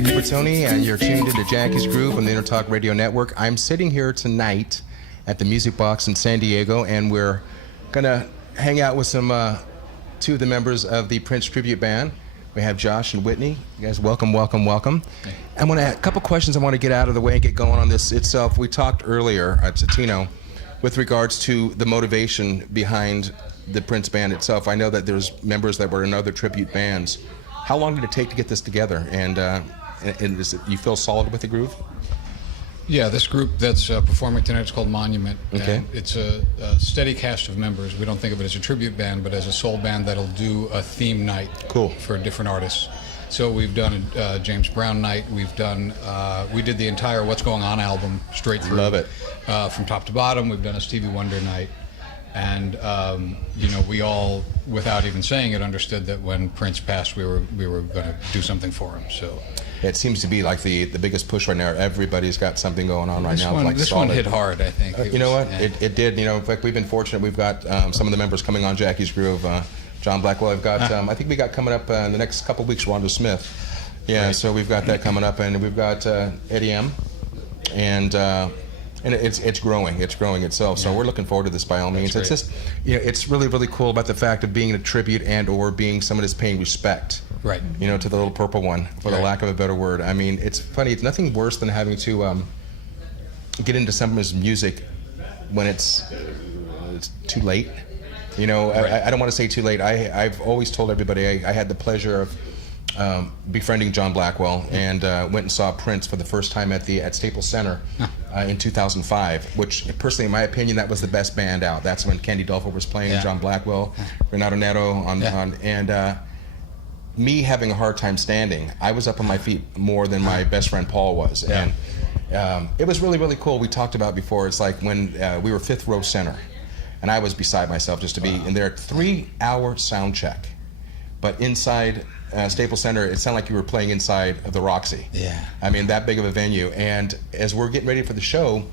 Jackie Bertoni, and you're tuned into Jackie's Groove on the Intertalk Radio Network. I'm sitting here tonight at the Music Box in San Diego, and we're gonna hang out with some two of the members of the Prince tribute band. We have Josh and Whitney. You guys, welcome. I want to add a couple questions I want to get out of the way and get going on this itself. We talked earlier at Tino with regards to the motivation behind the Prince band itself. I know that there's members that were in other tribute bands. How long did it take to get this together? And you feel solid with the groove? Yeah, this group that's performing tonight is called Monument. Okay. And it's a steady cast of members. We don't think of it as a tribute band, but as a soul band that'll do a theme night for different artists. So we've done a James Brown night. We've done, we did the entire What's Going On album straight through. Love it. From top to bottom. We've done a Stevie Wonder night. And we all, without even saying it, understood that when Prince passed, we were going to do something for him. So it seems to be like the biggest push right now. Everybody's got something going on right now. This one hit hard, I think. You know what? Yeah. It did. You know, in fact, we've been fortunate. We've got some of the members coming on Jackie's Groove. John Blackwell. I've got. I think we got coming up in the next couple of weeks. Rondo Smith. Yeah. Right. So we've got that coming up, and we've got Eddie M. And it's growing. It's growing itself. So we're looking forward to this by all means. It's just, it's really, really cool about the fact of being a tribute and/or being someone that's paying respect. Right. To the little purple one, for the lack of a better word. I mean, it's funny. It's nothing worse than having to get into someone's music when it's too late. I don't want to say too late. I've always told everybody I had the pleasure of befriending John Blackwell and went and saw Prince for the first time at Staples Center in 2005, which personally, in my opinion, that was the best band out. That's when Candy Dulfer was playing, John Blackwell, Renato Neto and me having a hard time standing. I was up on my feet more than my best friend Paul was. And it was really, really cool. We talked about before, it's like when we were fifth row center and I was beside myself just to be in their 3-hour sound check. But inside Staples Center, it sounded like you were playing inside of the Roxy. Yeah. I mean, that big of a venue. And as we're getting ready for the show,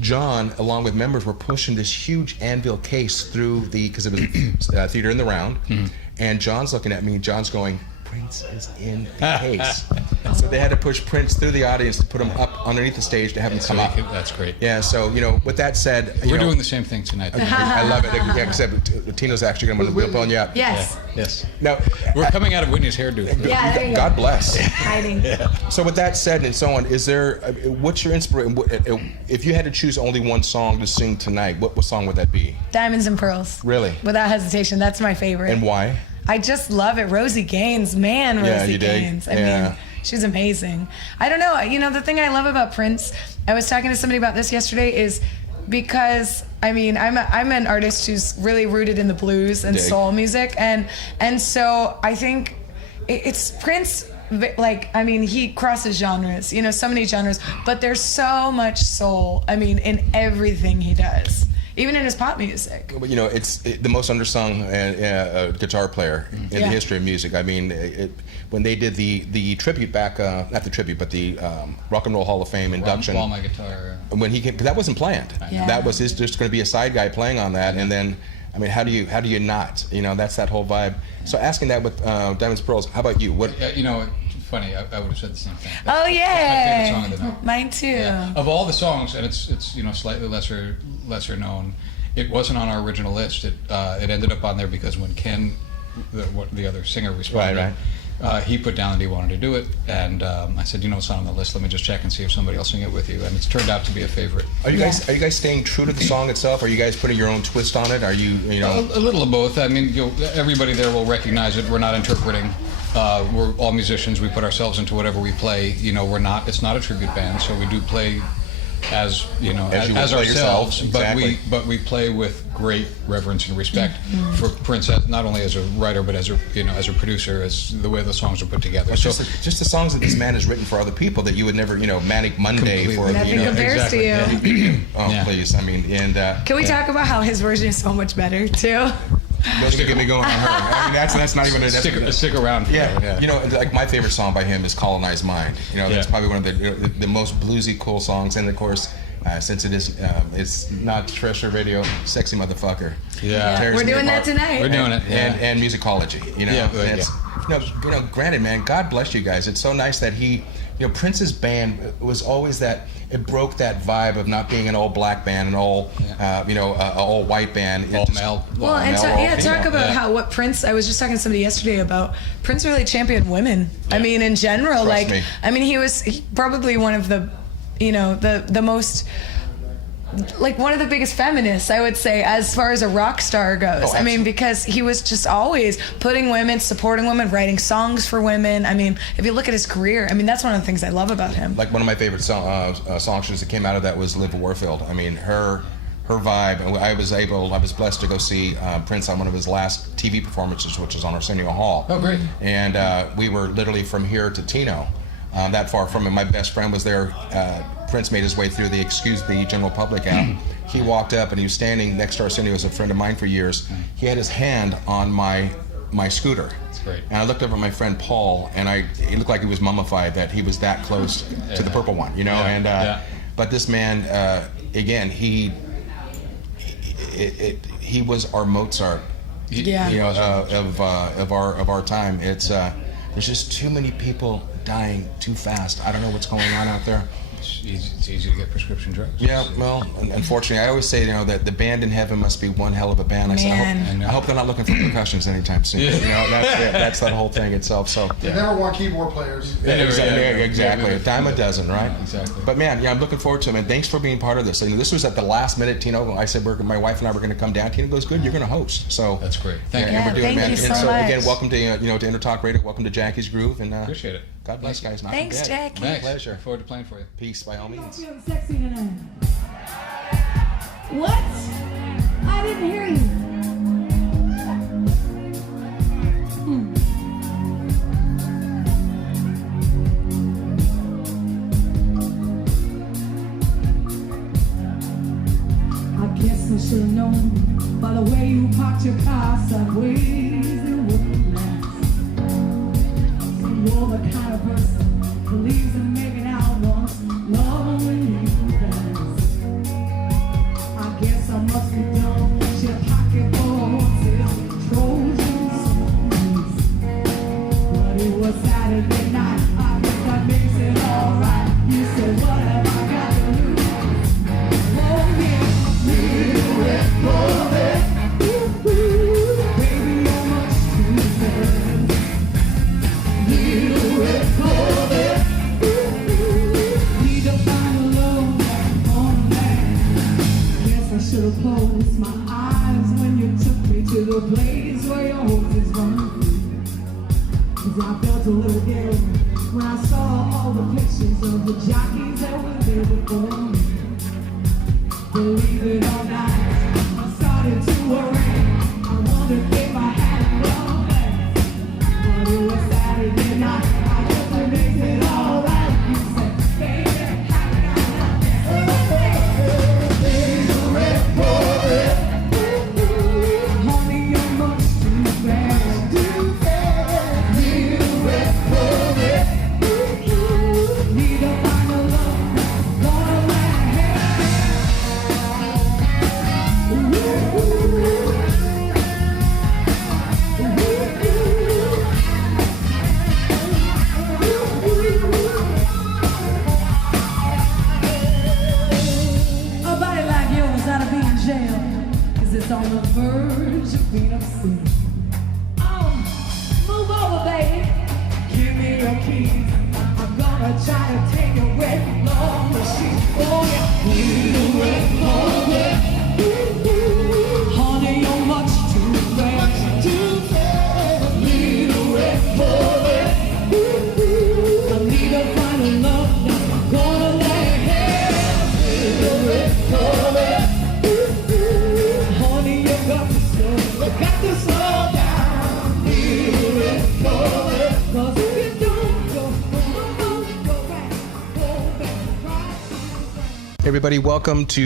John, along with members, were pushing this huge anvil case through because it was Theater in the Round. Mm-hmm. And John's looking at me, John's going, Prince is in the case. So they had to push Prince through the audience to put him up underneath the stage to have him come up. That's great. Yeah, so, with that said... We're doing the same thing tonight. I love it. Yeah, except Tino's actually going to pulling you up. Yes. Yes. Now, we're coming out of Whitney's hairdo. Yeah, there you go. God bless. Hiding. Yeah. So with that said and so on, is there, what's your inspiration? If you had to choose only one song to sing tonight, what song would that be? Diamonds and Pearls. Really? Without hesitation, that's my favorite. And why? I just love it. Rosie Gaines, man, Rosie Gaines. I mean, she's amazing. I don't know. The thing I love about Prince, I was talking to somebody about this yesterday, is because I'm an artist who's really rooted in the blues and soul music, and so I think it's Prince. He crosses genres. So many genres, but there's so much soul. in everything he does. Even in his pop music. It's the most undersung guitar player in the history of music. When they did the tribute back, not the tribute, but the Rock and Roll Hall of Fame induction. Ball My Guitar. When he came, because that wasn't planned. That was just going to be a side guy playing on that, and then, how do you not? That's that whole vibe. So asking that with Diamonds Pearls, how about you? What? Funny, I would have said the same thing. Oh yeah, my favorite song of the night. Mine too. Yeah. Of all the songs, and it's slightly lesser known. It wasn't on our original list. It ended up on there because when Ken, the other singer, responded, he put down that he wanted to do it, and I said, it's not on the list. Let me just check and see if somebody else sing it with you. And it's turned out to be a favorite. Are you guys staying true to the song itself? Are you guys putting your own twist on it? Are you a little of both? Everybody there will recognize it. We're not interpreting. We're all musicians. We put ourselves into whatever we play. It's not a tribute band, so we do play as ourselves. Exactly. But we play with great reverence and respect for Prince, not only as a writer, but as a producer, as the way the songs are put together. Well, just the songs that this man has written for other people that you would never, Manic Monday completely. Nothing compares to you. Please, Can we talk about how his version is so much better too? Don't get me going on her. That's not even a... Stick around. Yeah. My favorite song by him is Colonized Mind. That's probably one of the most bluesy, cool songs. And of course, since it's not terrestrial radio, Sexy Motherfucker. Yeah. We're doing that tonight. We're doing it. And musicology, Granted, man, God bless you guys. It's so nice that Prince's band was always that. It broke that vibe of not being an all black band, an all, an all white band. All male. Well, and talk about how what Prince. I was just talking to somebody yesterday about Prince really championed women. Yeah. I mean, in general, Trust me. I mean, he probably one of the, the most. Like one of the biggest feminists, I would say, as far as a rock star goes. Oh, I mean, because he was just always putting women, supporting women, writing songs for women. I mean, if you look at his career, I mean, that's one of the things I love about him. Like one of my favorite songsters that came out of that was Liv Warfield. I mean, her vibe. I was blessed to go see Prince on one of his last TV performances, which was on Arsenio Hall. Oh, great! And we were literally from here to Tino, that far from him. My best friend was there. Prince made his way through the Excuse the General Public out. He walked up and he was standing next to Arsenio, was a friend of mine for years. He had his hand on my scooter. That's great. And I looked over at my friend Paul, and he looked like he was mummified, that he was that close to the purple one, But this man, again, he was our Mozart, of our time. It's there's just too many people dying too fast. I don't know what's going on out there. It's easy to get prescription drugs. Yeah, well, unfortunately, I always say, that the band in heaven must be one hell of a band. I hope they're not looking for percussions anytime soon. Yeah. That's that whole thing itself. So they never want keyboard players. Exactly. A dime a dozen, right? Yeah, exactly. But man, I'm looking forward to it, man. Thanks for being part of this. This was at the last minute. Tino, I said my wife and I were going to come down. Tino goes, good, you're going to host. So that's great. Thank you. Yeah, we're doing thank it, man. you so and so much. again, welcome to to Intertalk Radio. Welcome to Jackie's Groove, and appreciate it. God bless, guys. Not Thanks, forget. Jackie. Thanks. Pleasure. Look forward to playing for you. Peace, by all means. Feeling sexy tonight. What? I didn't hear you. I guess I should have known by the way you parked your car sideways and wouldn't last. You're the kind of person who leaves and making out once, love when you pass. I guess I must be dumb. Your pocket full of horses, Trojans, but it was Saturday night. I guess that makes it alright. You said, what have I got to lose? Oh yeah, little red bullet. Baby, you're much too sad. Little red bullet. Need to find a love that's on that. Guess I should have closed my eyes when you took me to the place where your horses run free. 'Cause I felt a little ill when I saw all the pictures of the jockeys that were there before me. Believe it or not, I started to worry. I wondered if I had love left. But it was Saturday night. I guess it makes it alright. You said, baby, how can I not dance? Little red bullet. Honey, you're much too fast. Little red bullet. Need to find a love that's gonna last. A body like yours ought to be in jail, 'cause it's on the verge of being obscene. Oh, move over, baby. Give me your keys. I'm gonna try to take it with love machine. Oh, yeah. Little red bullet. Honey, you're much too fast. Little red bullet. I need to find a love that's gonna last. Little red bullet. Honey, you got to slow down. Little red bullet. 'Cause if you don't go back, cry. Hey everybody, welcome to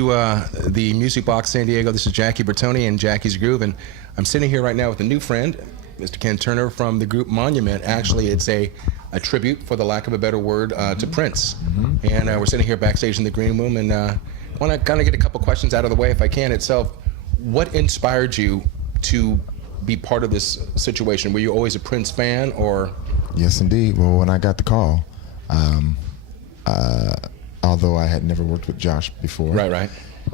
the Music Box San Diego. This is Jackie Bertoni and Jackie's Groove, and I'm sitting here right now with a new friend, Mr. Ken Turner from the group Monument. Actually, it's a tribute, for the lack of a better word, to Prince. And we're sitting here backstage in the green room, and I want to kind of get a couple questions out of the way if I can itself. What inspired you to be part of this situation? Were you always a Prince fan, or? Yes, indeed. Well, when I got the call, although I had never worked with Josh before, right,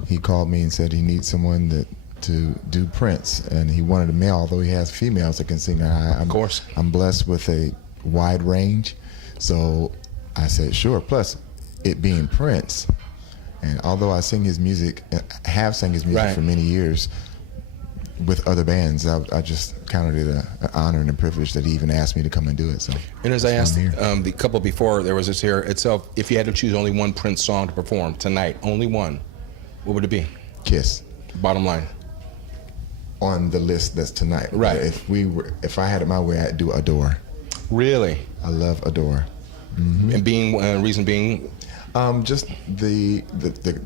he called me and said he needs someone to do Prince, and he wanted a male, although he has females that can sing that high. Of course. I'm blessed with a wide range, so I said sure. Plus, it being Prince, and although I sing his music, have sang his music for many years with other bands, I just counted it an honor and a privilege that he even asked me to come and do it. So, and as I asked the couple before, there was this here itself. If you had to choose only one Prince song to perform tonight, only one, what would it be? Kiss. Bottom line. On the list that's tonight. Right. If I had it my way, I'd do Adore. Really? I love Adore. Mm-hmm. And reason being? Just the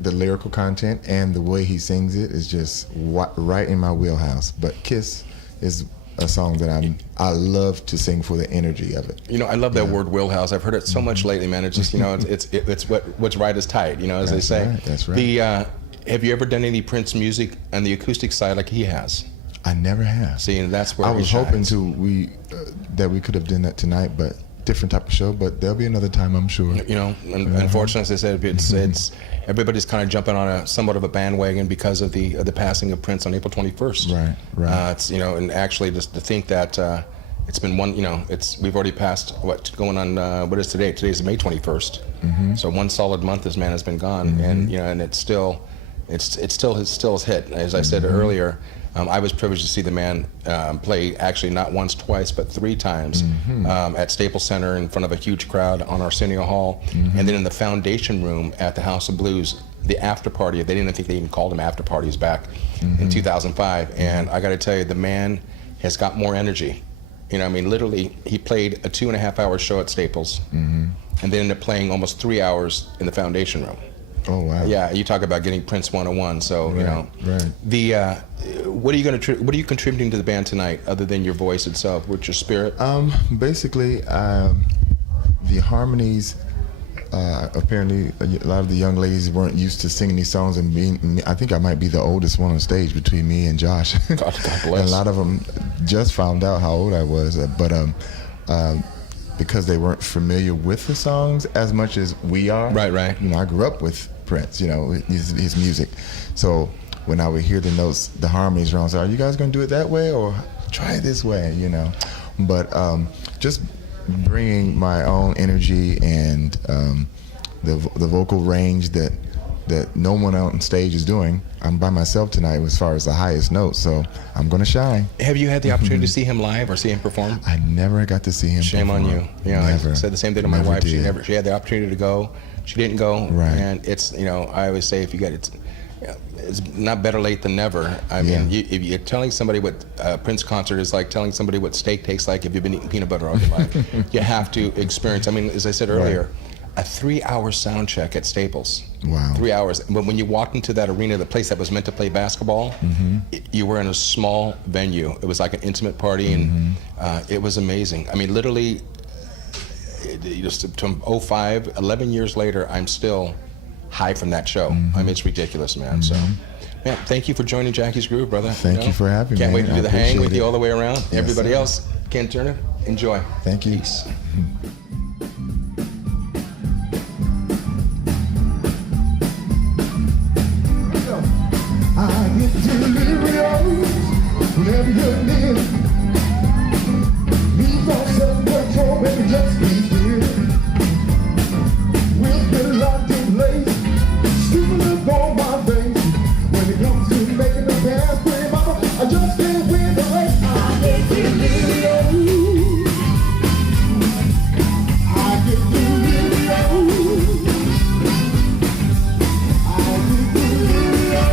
lyrical content and the way he sings it is just right in my wheelhouse. But Kiss is a song that I love to sing for the energy of it. You know, I love that word wheelhouse. I've heard it so much lately, man. It's just, you know, it's what's right is tight, you know, as they say. Right, that's right. Have you ever done any Prince music on the acoustic side like he has? I never have. See, and that's where I was hoping that we could have done that tonight, but different type of show. But there'll be another time, I'm sure. You know, unfortunately, as I said, it's everybody's kind of jumping on somewhat of a bandwagon because of the passing of Prince on April 21st. Right. It's, you know, and actually just to think that it's been one, you know, we've already passed going on what is today? Today's May 21st. Mm-hmm. So one solid month this man has been gone, and you know, and it's still his hit. As I said earlier, I was privileged to see the man play actually not once, twice, but 3 times at Staples Center in front of a huge crowd on Arsenio Hall, and then in the Foundation Room at the House of Blues, the after party. They didn't think they even called them after parties back in 2005. And I got to tell you, the man has got more energy. You know, I mean, literally, he played a 2.5-hour show at Staples, and then ended up playing almost 3 hours in the Foundation Room. Oh wow! Yeah, you talk about getting Prince 101. So you know, what are you contributing to the band tonight, other than your voice itself? What's your spirit? Basically, the harmonies. Apparently, a lot of the young ladies weren't used to singing these songs, and I think I might be the oldest one on stage between me and Josh. God bless. And a lot of them just found out how old I was, but because they weren't familiar with the songs as much as we are. Right. You know, I grew up with Prince, you know, his music. So when I would hear the notes, the harmonies around, I was like, are you guys going to do it that way or try it this way, you know? But just bringing my own energy and the vocal range that no one on stage is doing. I'm by myself tonight as far as the highest notes, so I'm going to shine. Have you had the opportunity to see him live or see him perform? I never got to see him Shame perform. on you. You know, Never. I said the same thing to my Never wife. did. She had the opportunity to go. She didn't go. Right. And it's, you know, I always say if you get it, it's not better late than never. I mean, if you're telling somebody what a Prince concert is like, telling somebody what steak tastes like if you've been eating peanut butter all your life, you have to experience. I mean, as I said earlier, a 3-hour sound check at Staples. Wow. 3 hours. But when you walked into that arena, the place that was meant to play basketball, you were in a small venue. It was like an intimate party, and it was amazing. I mean, literally, just from 05, 11 years later, I'm still high from that show. I mean, it's ridiculous, man. So, man, thank you for joining Jackie's Groove, brother. Thank you for having me. Can't wait to do the hang with appreciate you it. all the way around. Yes, Everybody sir. else, Ken Turner, enjoy. Thank you. Peace. I get delirious whenever you're near. Leave yourself control, baby, just be here. We'll get locked in place, stupid look on my face. When it comes to making the dance, pretty mama, I just can't win the race. I get delirious. I get delirious. I get delirious.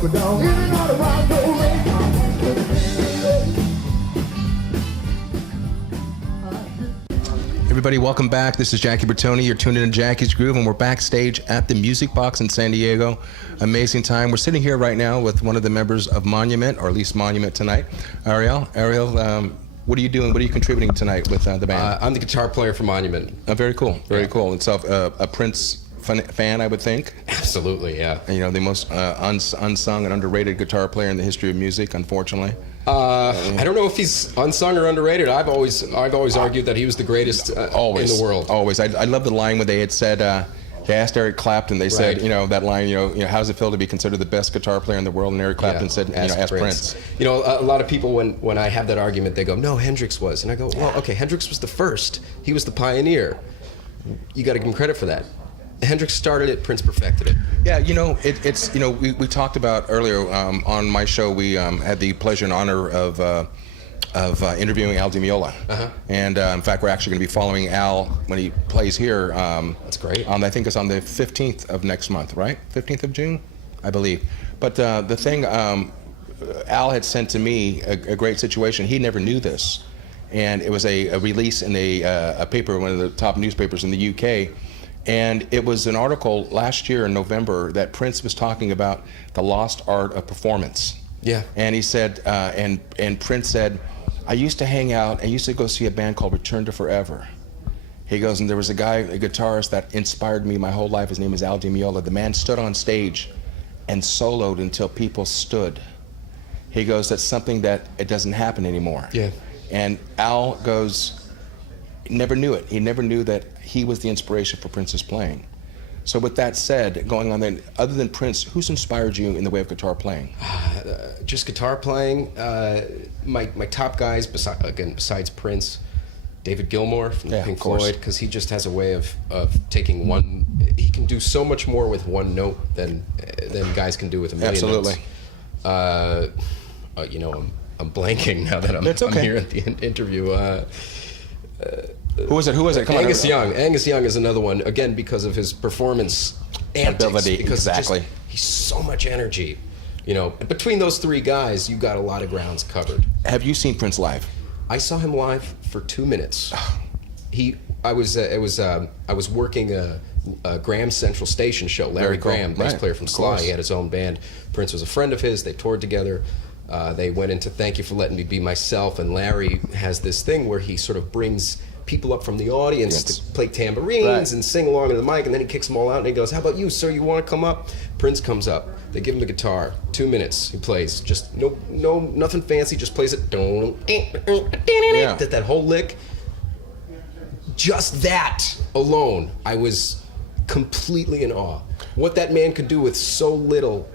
up and down, in and out around the way. Everybody, welcome back. This is Jackie Bertoni. You're tuned in to Jackie's Groove, and we're backstage at the Music Box in San Diego. Amazing time. We're sitting here right now with one of the members of Monument, or at least Monument tonight, Ariel. Ariel, what are you doing? What are you contributing tonight with the band? I'm the guitar player for Monument. Very cool. Very cool. And so, a Prince fan, I would think. Absolutely, yeah. And, you know, the most unsung and underrated guitar player in the history of music, unfortunately. I don't know if he's unsung or underrated. I've always argued that he was the greatest in the world. Always. I love the line when they had said, they asked Eric Clapton, they said, Right. you know, that line, you know, how does it feel to be considered the best guitar player in the world? And Eric Clapton said, you know, ask Prince. You know, a lot of people, when I have that argument, they go, no, Hendrix was. And I go, well, okay, Hendrix was the first. He was the pioneer. You got to give him credit for that. Hendrix started it, Prince perfected it. Yeah, you know, it's, you know, we talked about earlier on my show, we had the pleasure and honor of interviewing Al Di Meola. And in fact, we're actually going to be following Al when he plays here. That's great. I think it's on the 15th of next month, right? 15th of June, I believe. But the thing, Al had sent to me a great situation. He never knew this. And it was a release in a paper, one of the top newspapers in the UK. And it was an article last year in November that Prince was talking about the lost art of performance. Yeah. And he said, and Prince said, I used to hang out, I used to go see a band called Return to Forever. He goes, and there was a guy, a guitarist that inspired me my whole life. His name is Al Di Meola. The man stood on stage and soloed until people stood. He goes, that's something that it doesn't happen anymore. Yeah. And Al goes, never knew it. He never knew that he was the inspiration for Prince's playing. So with that said, going on then, other than Prince, who's inspired you in the way of guitar playing? Just guitar playing. My top guys, besides Prince, David Gilmour from Pink Floyd, because he just has a way of taking one. He can do so much more with one note than guys can do with a million notes. You know, I'm blanking now that I'm here at the interview. Who was it? Come Angus Young. Angus Young is another one, again, because of his performance ability. Exactly. He's so much energy. You know, between those three guys, you got a lot of grounds covered. Have you seen Prince live? I saw him live for 2 minutes. I was working a Graham Central Station show. Larry Graham, bass player from Sly, he had his own band. Prince was a friend of his. They toured together. They went into Thank You for Letting Me Be Myself, and Larry has this thing where he sort of brings people up from the audience to play tambourines and sing along into the mic, and then he kicks them all out and he goes, how about you, sir, you want to come up? Prince comes up. They give him the guitar. 2 minutes. He plays. Just nothing fancy, just plays it. That whole lick. Just that alone, I was completely in awe. What that man could do with so little,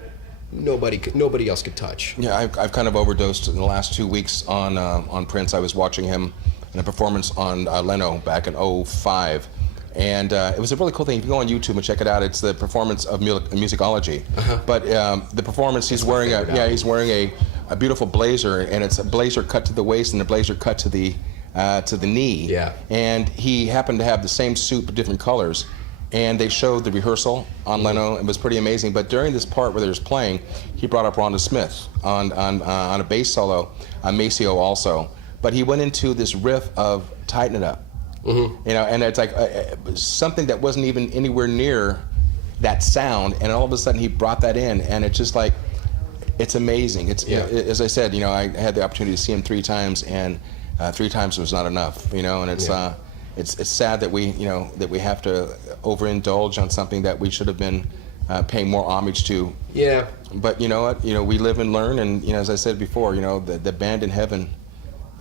nobody else could touch. Yeah, I've kind of overdosed in the last 2 weeks on Prince. I was watching him in a performance on Leno back in 2005. And it was a really cool thing. If you go on YouTube and check it out, it's the performance of Musicology. But the performance, he's wearing a beautiful blazer, and it's a blazer cut to the waist and a blazer cut to the knee. Yeah. And he happened to have the same suit but different colors. And they showed the rehearsal on Leno. It was pretty amazing. But during this part where they was playing, he brought up Rhonda Smith on a bass solo, Maceo also. But he went into this riff of Tighten It Up. You know, and it's like something that wasn't even anywhere near that sound, and all of a sudden he brought that in, and it's just like, it's amazing. It's you know, as I said, you know, I had the opportunity to see him 3 times, and 3 times was not enough, you know, and it's sad that we have to overindulge on something that we should have been paying more homage to. Yeah. But you know what? You know, we live and learn, and you know, as I said before, you know, the band in heaven.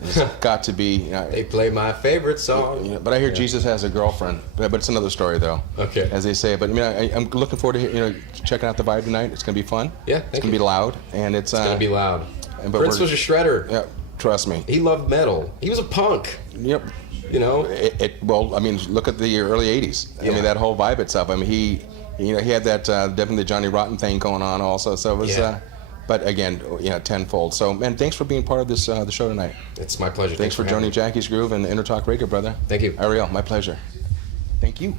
It's got to be. You know, they play my favorite song. You know, but I hear Jesus has a girlfriend. But it's another story, though. Okay. As they say. But I mean, I'm looking forward to checking out the vibe tonight. It's going to be fun. Yeah. It's going to be loud, and it's going to be loud. But Prince was a shredder. Yeah. Trust me. He loved metal. He was a punk. Yep. You know. Well, I mean, look at the early '80s. Yeah. I mean, that whole vibe itself. I mean, he had that definitely the Johnny Rotten thing going on also. So it was. Yeah. But again, you know, tenfold. So, man, thanks for being part of this the show tonight. It's my pleasure. Thanks for joining Jackie's Groove and Intertalk Radio, brother. Thank you. Ariel, my pleasure. Thank you.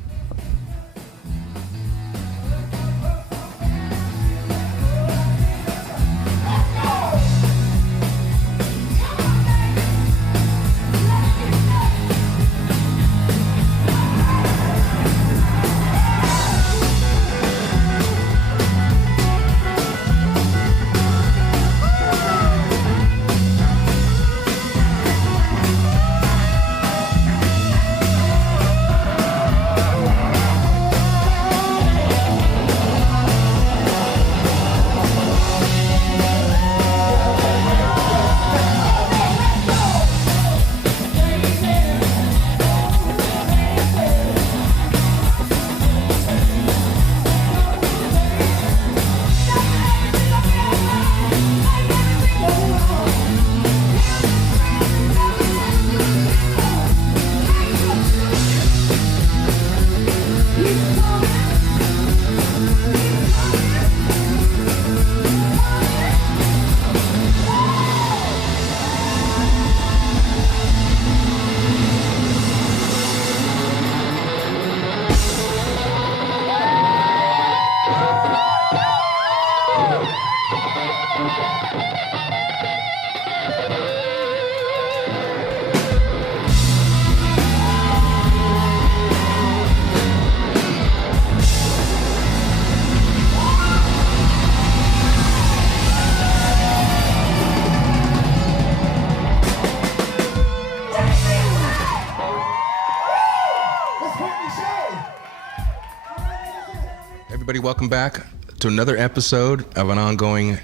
Everybody, welcome back to another episode of an ongoing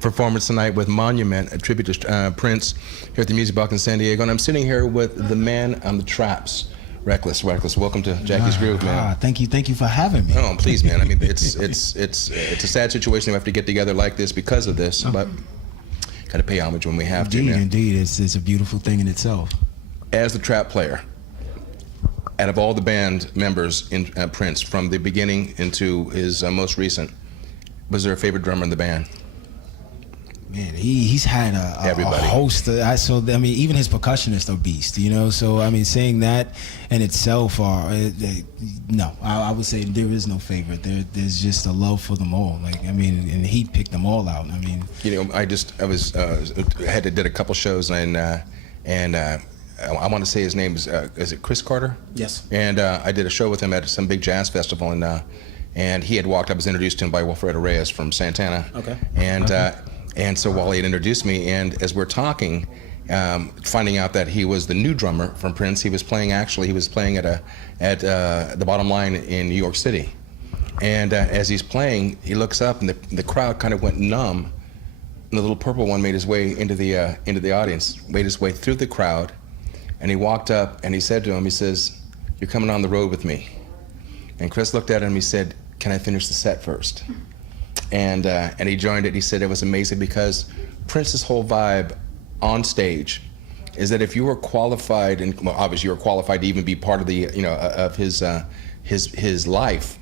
performance tonight with Monument, a tribute to Prince here at the Music Box in San Diego. And I'm sitting here with the man on the traps, Reckless. Welcome to Jackie's Groove, man. Thank you for having me. Oh, please, man. I mean, it's a sad situation. We have to get together like this because of this, but got to pay homage when we have to. Indeed, it's a beautiful thing in itself. As the trap player, out of all the band members in Prince, from the beginning into his most recent, was there a favorite drummer in the band? Man, he's had a host. Even his percussionists are beasts, you know. So I mean, saying that in itself, no, I would say there is no favorite. There's just a love for them all. Like, I mean, and he picked them all out. I mean, you know, I did a couple shows and I want to say his name is it Chris Carter? Yes. And I did a show with him at some big jazz festival, and he had walked up, I was introduced to him by Wilfredo Reyes from Santana. Okay. And so while he had introduced me, and as we're talking, finding out that he was the new drummer from Prince, he was playing at the Bottom Line in New York City. And as he's playing, he looks up, and the crowd kind of went numb. And the little purple one made his way into the audience, made his way through the crowd. And he walked up and he said to him, he says, "You're coming on the road with me." And Chris looked at him, he said, "Can I finish the set first?" And he joined it. He said it was amazing because Prince's whole vibe on stage is that if you were qualified, and well, obviously you were qualified to even be part of the, of his life,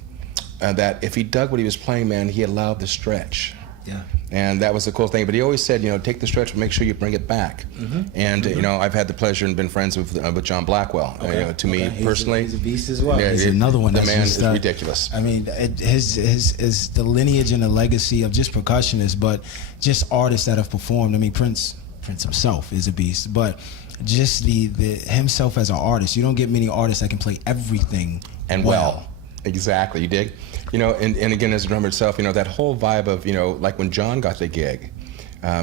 that if he dug what he was playing, man, he allowed the stretch. Yeah. And that was the cool thing. But he always said, take the stretch, but make sure you bring it back. Mm-hmm. And I've had the pleasure and been friends with John Blackwell. Okay. To me personally, he's a beast as well. Yeah, he's another one. The That's man just, is ridiculous. I mean, his the lineage and the legacy of just percussionists, but just artists that have performed. I mean, Prince himself is a beast, but just the himself as an artist. You don't get many artists that can play everything and well. Exactly, you dig? And again, as a drummer itself, that whole vibe of, like when John got the gig,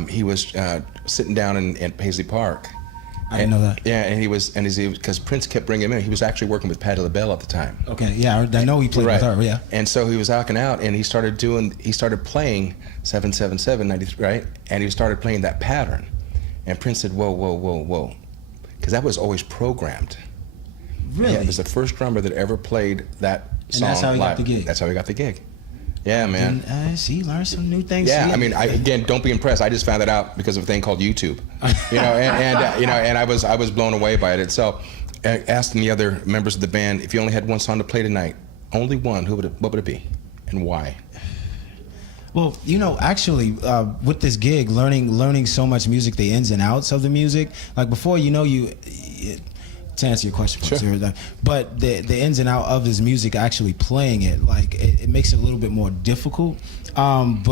he was sitting down in Paisley Park. I didn't know that. Yeah, and because Prince kept bringing him in. He was actually working with Patti LaBelle at the time. Okay, yeah, I know he played with her, yeah. And so he was out, and he started playing 777, 93, right? And he started playing that pattern. And Prince said, whoa, because that was always programmed. Really? Yeah, it was the first drummer that ever played that song. And that's how he live. got the gig. That's how he got the gig. Yeah, man. And, see, learn some new things. Yeah, I mean, again, don't be impressed. I just found that out because of a thing called YouTube. And I was blown away by it. So, asking the other members of the band, if you only had one song to play tonight, only one, what would it be, and why? Well, actually, with this gig, learning so much music, the ins and outs of the music. Like before, to answer your question, sure. But the ins and out of his music, actually playing it, like it makes it a little bit more difficult. And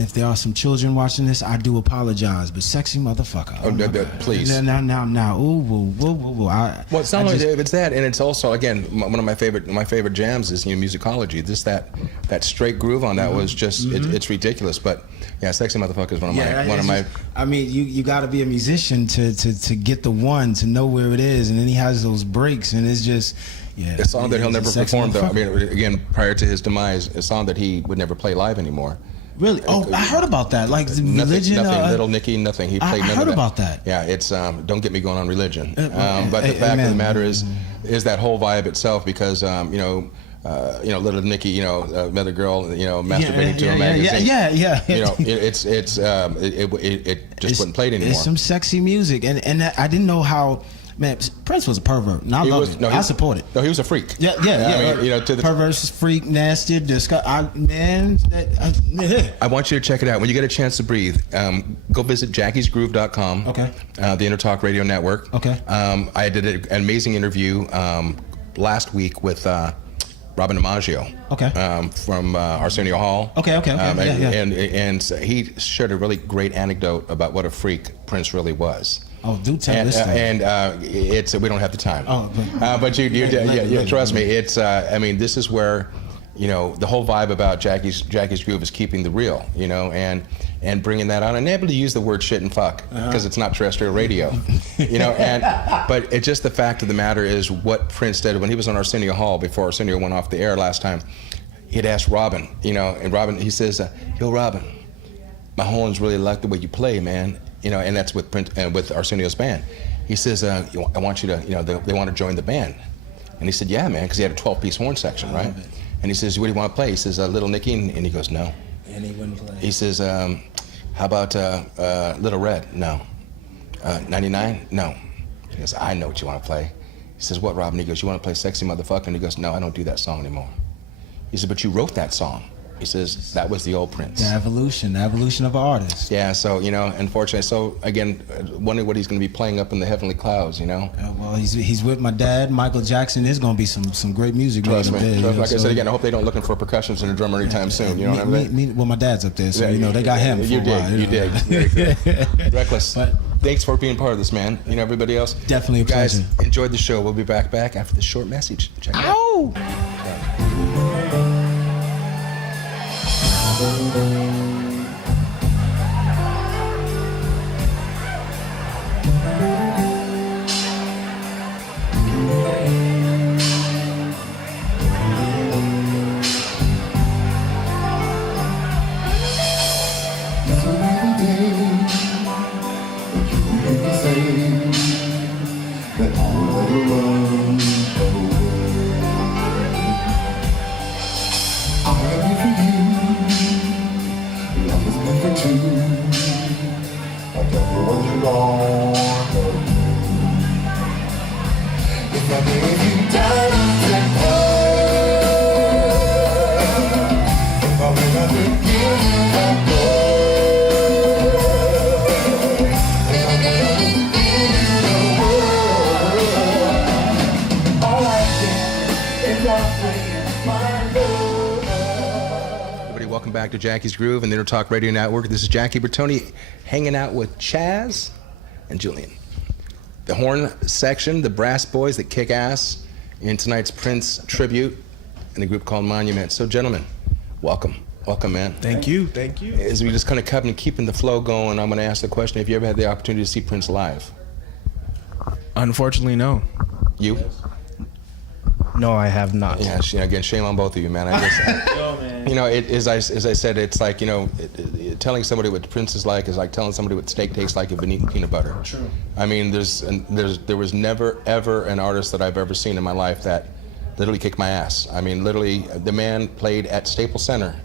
if there are some children watching this, I do apologize. But sexy motherfucker. Please. Now. Ooh, whoa. Well, it's not only it's that, and it's also, again, one of my favorite jams is musicology. Just that straight groove on that was just it's ridiculous. But yeah, sexy motherfucker is one of my. I mean, you got to be a musician to get the one, to know where it is, and then he has those breaks, and it's just. Yeah, a song that he'll never perform, though. I mean, again, prior to his demise, a song that he would never play live anymore. Really? Oh, I heard about that. Like the Religion. Nothing, Little Nicky, nothing. He played none of that. I heard about that. Yeah, it's don't get me going on Religion. But the fact of the matter is that whole vibe itself, because Little Nicky, met a girl, masturbating to a magazine. Yeah. It just wasn't played anymore. It's some sexy music, and I didn't know how. Man, Prince was a pervert, and I love it. I support it. No, he was a freak. Yeah. I mean, perverse, freak, nasty, disgusting. I want you to check it out when you get a chance to breathe. Go visit JackiesGroove.com. Okay. The Intertalk Radio Network. Okay. I did an amazing interview last week with Robin DiMaggio. Okay. From Arsenio Hall. Okay. And he shared a really great anecdote about what a freak Prince really was. Oh, do tell this thing. And we don't have the time. Oh, but you trust me. It's I mean, this is where, the whole vibe about Jackie's Groove is keeping the real, and bringing that on, and able to use the word shit and fuck because it's not terrestrial radio, but it's just the fact of the matter is what Prince did when he was on Arsenio Hall before Arsenio went off the air last time. He'd asked Robin, and Robin, he says, yo, Robin, my horns really like the way you play, man, and that's with Prince, with Arsenio's band. He says, I want you to, they want to join the band. And he said, yeah, man, because he had a 12-piece horn section, right? And he says, what do you want to play? He says, Little Nicky, and he goes, no. And he wouldn't play. He says, how about Little Red? No. 99? No. He goes, I know what you want to play. He says, what, Robin? He goes, you want to play Sexy Motherfucker? And he goes, no, I don't do that song anymore. He said, but you wrote that song. He says, that was the old Prince. The evolution of an artist. Yeah, so, unfortunately, so, again, wondering what he's going to be playing up in the heavenly clouds, Well, he's with my dad. Michael Jackson is going to be some great music. Trust me. Like I said, again, I hope they don't looking for percussions and a drummer anytime soon, what I mean? Well, my dad's up there, so, they got him for a while. You dig. Very good. Reckless. Thanks for being part of this, man. Everybody else. Definitely a pleasure. Guys, enjoyed the show. We'll be back after this short message. Check it out. Ow! Welcome back to Jackie's Groove and the Intertalk Radio Network. This is Jackie Bertoni hanging out with Chaz and Julian. The horn section, the brass boys that kick ass in tonight's Prince tribute in a group called Monument. So, gentlemen, welcome. Welcome, man. Thank you. As we just kind of come and keeping the flow going, I'm going to ask the question, have you ever had the opportunity to see Prince live? Unfortunately, no. You? No, I have not. Yeah, again, shame on both of you, man. I guess, as I said, it's like, telling somebody what Prince is like is like telling somebody what steak tastes like if you've been eating peanut butter. True. I mean, there was never, ever an artist that I've ever seen in my life that literally kicked my ass. I mean, literally, the man played at Staples Center,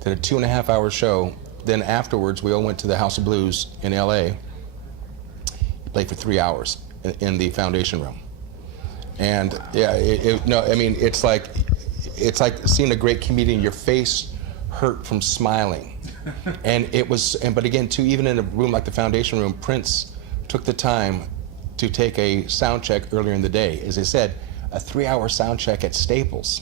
did a 2.5-hour show. Then afterwards, we all went to the House of Blues in LA. He played for 3 hours in the Foundation Room. And yeah, it's like seeing a great comedian. Your face hurt from smiling, and but again, too, even in a room like the Foundation Room, Prince took the time to take a sound check earlier in the day. As I said, a 3-hour sound check at Staples,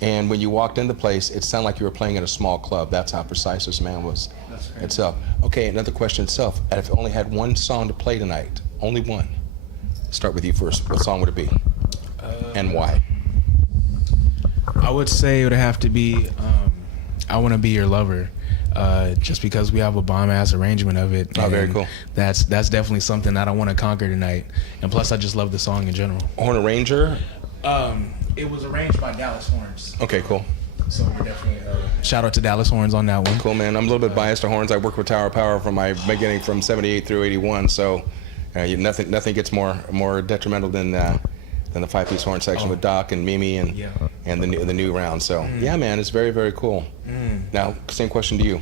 and when you walked in the place, it sounded like you were playing at a small club. That's how precise this man was. That's great. Itself. Okay, another question itself. And if I only had one song to play tonight, only one. Start with you first. What song would it be, and why? I would say it would have to be I Want to Be Your Lover, just because we have a bomb-ass arrangement of it. Oh, very cool. That's definitely something that I want to conquer tonight. And plus, I just love the song in general. Horn arranger? It was arranged by Dallas Horns. Okay, cool. So we're definitely shout out to Dallas Horns on that one. Cool, man. I'm a little bit biased to horns. I worked with Tower Power from my beginning from 78 through 81, so nothing gets more detrimental than the 5-piece horn section with Doc and Mimi and the new round. So yeah, man, it's very, very cool. Now, same question to you.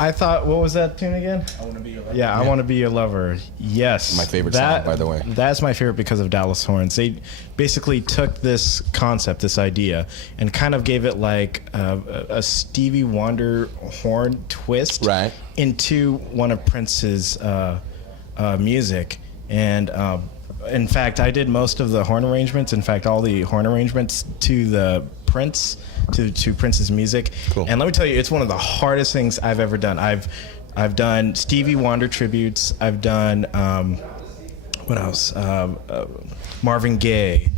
I thought, what was that tune again? I Want to Be Your Lover. Yeah, I Want to Be Your Lover. Yes. My favorite song, by the way. That's my favorite because of Dallas Horns. They basically took this concept, this idea, and kind of gave it like a Stevie Wonder horn twist into one of Prince's music. And in fact, I did most of the horn arrangements. In fact, all the horn arrangements to the Prince, to Prince's music. Cool. And let me tell you, it's one of the hardest things I've ever done. I've done Stevie Wonder tributes. I've done what else? Marvin Gaye.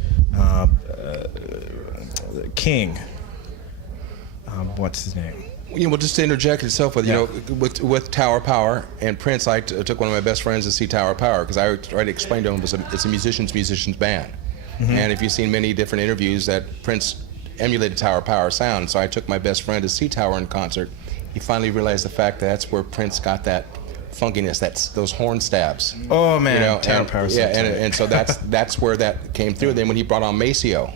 King. What's his name? Well, just to interject itself with, with Tower Power and Prince, I took one of my best friends to see Tower Power because I tried to explain to him it's a musician's band. Mm-hmm. And if you've seen many different interviews that Prince emulated Tower Power sound, so I took my best friend to see Tower in concert. He finally realized the fact that that's where Prince got that funkiness, those horn stabs. Oh man, Tower Power. Yeah, and so that's where that came through. Then when he brought on Maceo.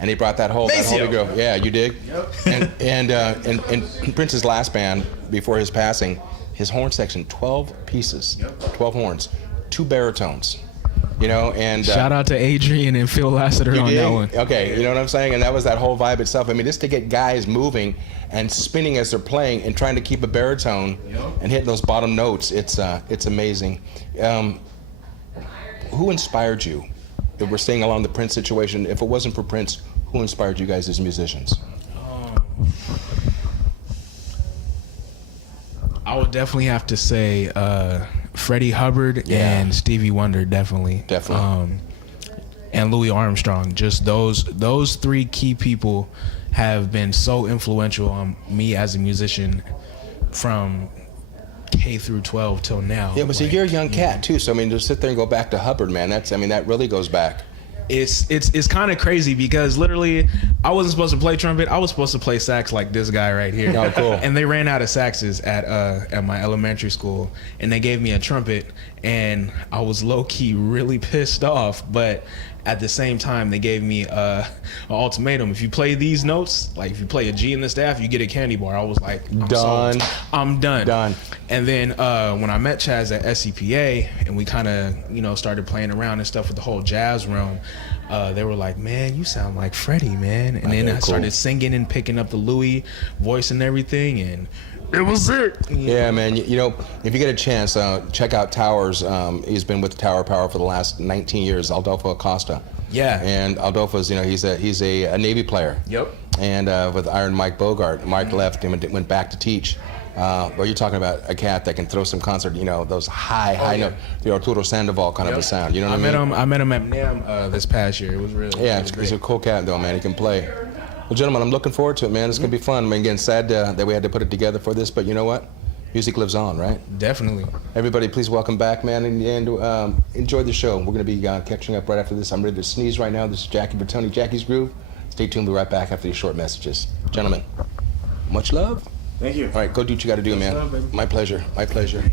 And he brought that whole girl. Yeah, you dig? Yep. And Prince's last band, before his passing, his horn section, 12 pieces, 12 horns, 2 baritones. And shout out to Adrian and Phil Lassiter on that one. Okay, you know what I'm saying? And that was that whole vibe itself. I mean, just to get guys moving and spinning as they're playing and trying to keep a baritone and hitting those bottom notes, it's amazing. Who inspired you? If we're staying along the Prince situation, if it wasn't for Prince, who inspired you guys as musicians? I would definitely have to say Freddie Hubbard and Stevie Wonder, definitely. And Louis Armstrong. Just those 3 key people have been so influential on me as a musician from K through 12 till now. Yeah, but see, you're a young cat too, so I mean, to sit there and go back to Hubbard, man, that really goes back. It's kind of crazy because literally I wasn't supposed to play trumpet. I was supposed to play sax like this guy right here. Oh, cool. And they ran out of saxes at my elementary school, and they gave me a trumpet, and I was low key really pissed off, but at the same time they gave me an ultimatum. If you play these notes, like if you play a G in the staff, you get a candy bar. I was like, I'm done. And then when I met Chaz at SCPA and we kind of started playing around and stuff with the whole jazz realm, they were like, man, you sound like Freddie, man. And then I started singing and picking up the Louis voice and everything, and it was it. Yeah, man. If you get a chance, check out Towers. He's been with Tower Power for the last 19 years. Adolfo Acosta. Yeah. And Adolfo's, he's a Navy player. Yep. And with Iron Mike Bogart, Mike left him and went back to teach. But you're talking about a cat that can throw some concert, those high note, the Arturo Sandoval kind of a sound. You know what I mean? I met him at NAMM this past year. It was really he's a cool cat though, man. He can play. Well, gentlemen, I'm looking forward to it, man. It's going to be fun. I mean, again, sad that we had to put it together for this, but you know what? Music lives on, right? Definitely. Everybody, please welcome back, man, and enjoy the show. We're going to be catching up right after this. I'm ready to sneeze right now. This is Jackie Bertoni, Jackie's Groove. Stay tuned. We'll be right back after these short messages. Gentlemen, much love. Thank you. All right, go do what you got to do, man. Love, my pleasure. My pleasure.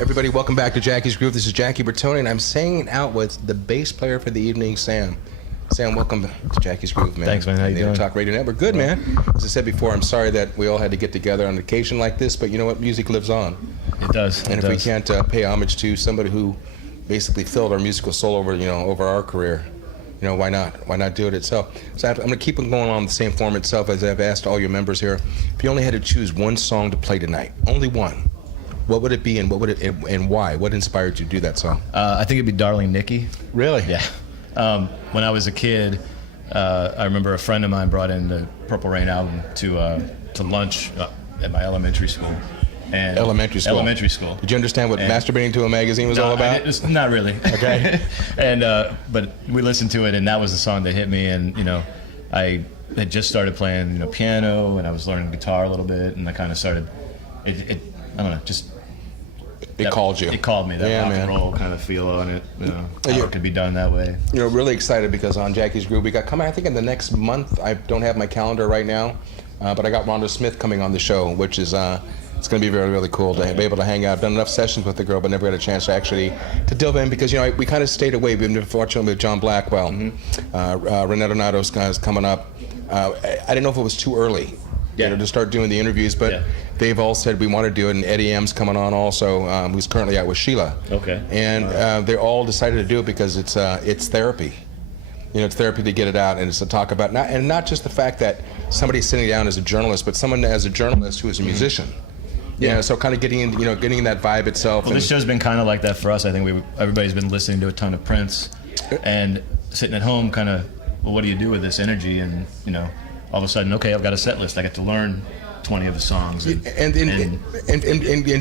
Everybody, welcome back to Jackie's Groove. This is Jackie Bertoni, and I'm hanging out with the bass player for the evening, Sam. Sam, welcome to Jackie's Groove, man. Thanks, man. How you doing? Talk Radio Network. Good, man. As I said before, I'm sorry that we all had to get together on an occasion like this, but you know what? Music lives on. It does. And if we can't pay homage to somebody who basically filled our musical soul over our career, why not? Why not do it itself? So I'm going to keep on going on the same form itself as I've asked all your members here. If you only had to choose one song to play tonight, only one, what would it be, and what would it, and why? What inspired you to do that song? I think it'd be Darling Nikki. Really? Yeah. When I was a kid, I remember a friend of mine brought in the Purple Rain album to lunch at my elementary school. And elementary school. Did you understand what masturbating to a magazine was all about? Not really. Okay. And but we listened to it, and that was the song that hit me. And I had just started playing piano, and I was learning guitar a little bit, and I kind of started. I don't know, just. It called you. It called me. That rock and roll kind of feel on it. How it could be done that way. Really excited because on Jackie's Groove we got coming. I think in the next month. I don't have my calendar right now, but I got Rhonda Smith coming on the show, which is. It's going to be really, really cool to be able to hang out. I've done enough sessions with the girl, but never had a chance to actually to delve in because we kind of stayed away. We've been fortunate with John Blackwell, Renee Donato's guys coming up. I didn't know if it was too early, to start doing the interviews, but they've all said we want to do it. And Eddie M's coming on also, who's currently out with Sheila. Okay. And they all decided to do it because it's therapy. It's therapy to get it out, and it's to talk about not just the fact that somebody's sitting down as a journalist, but someone as a journalist who is a musician. Yeah, so kind of getting in that vibe itself. Well, this show's been kind of like that for us. I think everybody's been listening to a ton of Prince, and sitting at home, kind of, well, what do you do with this energy? And all of a sudden, okay, I've got a set list. I get to learn 20 of the songs. And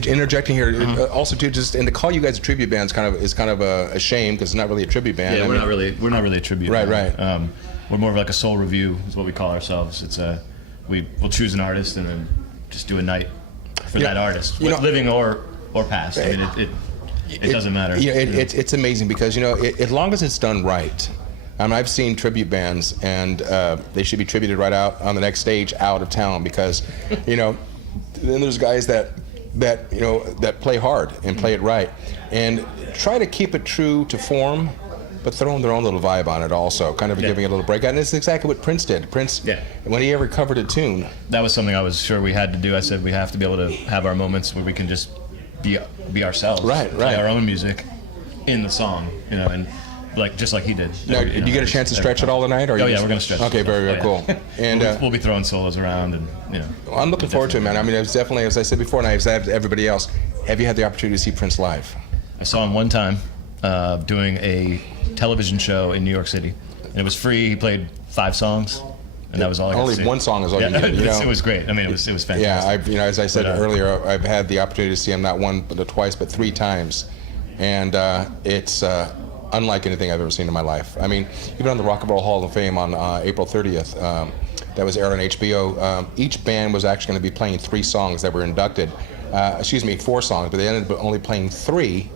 interjecting here, also too, and to call you guys a tribute band is kind of a shame because it's not really a tribute band. Yeah, we're not really a tribute band. Right. We're more of like a soul review is what we call ourselves. It's we'll choose an artist and then just do a night for that artist, living or past. I mean, it doesn't matter. It's amazing because as long as it's done right. I've seen tribute bands, and they should be tributed right out on the next stage out of town because, then there's guys that play hard and play it right, and try to keep it true to form, but throwing their own little vibe on it also, kind of giving it a little breakout. And it's exactly what Prince did. Prince, when he ever covered a tune. That was something I was sure we had to do. I said we have to be able to have our moments where we can just be ourselves. Right. Play our own music in the song, and just like he did. Now, did you get a chance to stretch it all tonight? Or we're going to stretch. Okay, very, very cool. And we'll be throwing solos around, and I'm looking forward to it, man. I mean, it was definitely, as I said before, and I've said everybody else. Have you had the opportunity to see Prince live? I saw him one time doing a television show in New York City, and it was free. He played 5 songs, and that was all I got to see. Only one song is all you needed. It was great. I mean, it was fantastic. Yeah, as I said earlier, I've had the opportunity to see him not one, but twice, but 3 times, and it's unlike anything I've ever seen in my life. I mean, even on the Rock and Roll Hall of Fame on April 30th, that was aired on HBO. Each band was actually going to be playing 3 songs that were inducted. 4 songs, but they ended up only playing 3.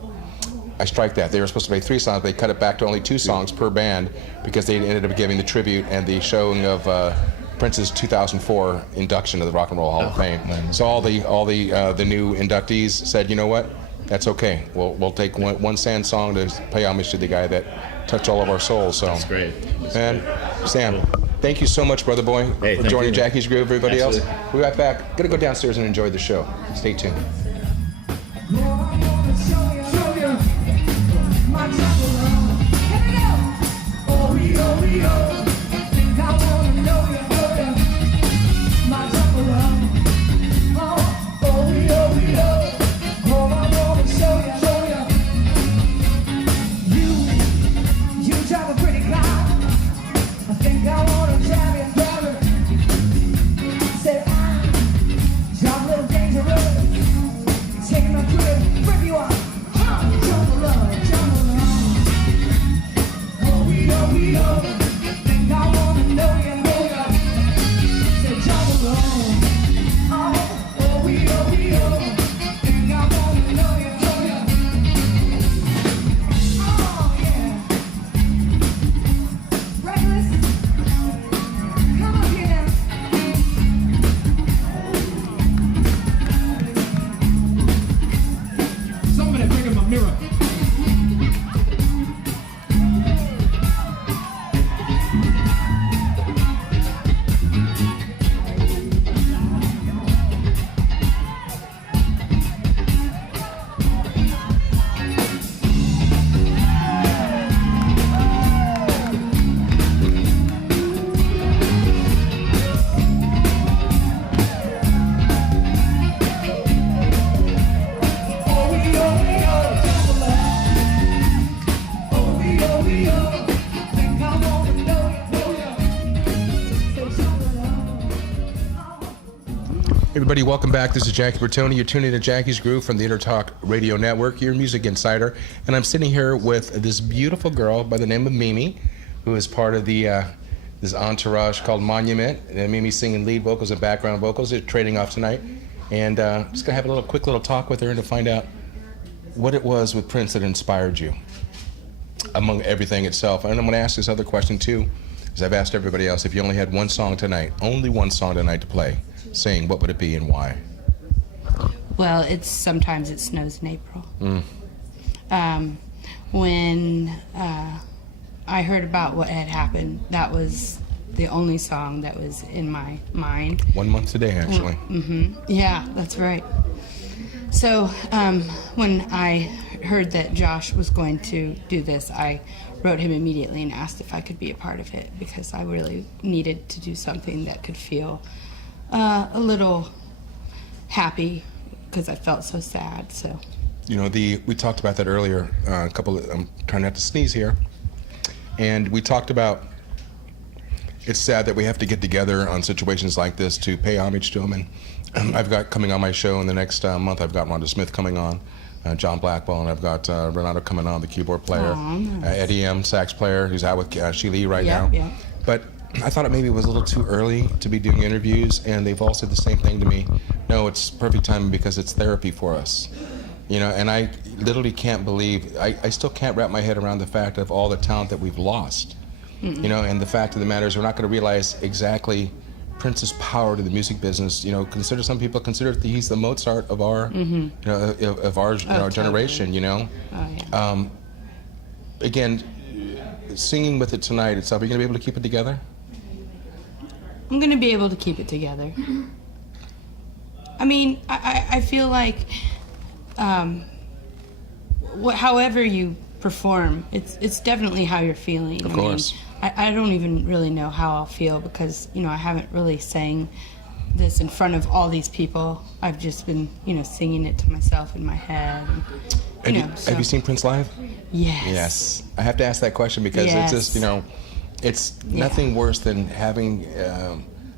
I strike that. They were supposed to play 3 songs. They cut it back to only 2 songs per band because they ended up giving the tribute and the showing of Prince's 2004 induction to the Rock and Roll Hall of Fame. So all the new inductees said, you know what? That's okay. We'll take one Sam song to pay homage to the guy that touched all of our souls. So that's great. And Sam, thank you so much, brother boy, for joining Jackie's Groove. Everybody else, we'll be right back. Gonna go downstairs and enjoy the show. Stay tuned. Everybody, welcome back. This is Jackie Bertoni. You're tuning in to Jackie's Groove from the Intertalk Radio Network, your music insider. And I'm sitting here with this beautiful girl by the name of Mimi, who is part of the this entourage called Monument. And Mimi's singing lead vocals and background vocals. They're trading off tonight. And just going to have a quick little talk with her and to find out what it was with Prince that inspired you among everything itself. And I'm going to ask this other question too, as I've asked everybody else. If you only had one song tonight, only one song tonight to play, sing, what would it be and why? Well, Sometimes It Snows in April. When I heard about what had happened, that was the only song that was in my mind. 1 month today, actually. Yeah, that's right. So when I heard that Josh was going to do this, I wrote him immediately and asked if I could be a part of it, because I really needed to do something that could feel a little happy, because I felt so sad. So, you know, we talked about that earlier. I'm trying not to sneeze here, and we talked about it's sad that we have to get together on situations like this to pay homage to him. And I've got coming on my show in the next month. I've got Rhonda Smith coming on, John Blackwell, and I've got Renato coming on, the keyboard player, nice. Eddie M, sax player, who's out with Sheila right now. Yeah. But I thought it maybe was a little too early to be doing interviews, and they've all said the same thing to me. No, it's perfect timing because it's therapy for us. You know, and I literally can't believe, I still can't wrap my head around the fact of all the talent that we've lost. You know, and the fact of the matter is we're not going to realize exactly Prince's power to the music business. You know, some people consider that he's the Mozart of our, you know, of our generation, you know. Oh, yeah. Again, singing with it tonight itself, are you going to be able to keep it together? I'm going to be able to keep it together. I mean, I feel like however you perform, it's definitely how you're feeling. Of course. I don't even really know how I'll feel, because, you know, I haven't really sang this in front of all these people. I've just been, you know, singing it to myself in my head. And, have you seen Prince live? Yes. Yes. I have to ask that question because it's just, you know, it's nothing worse than having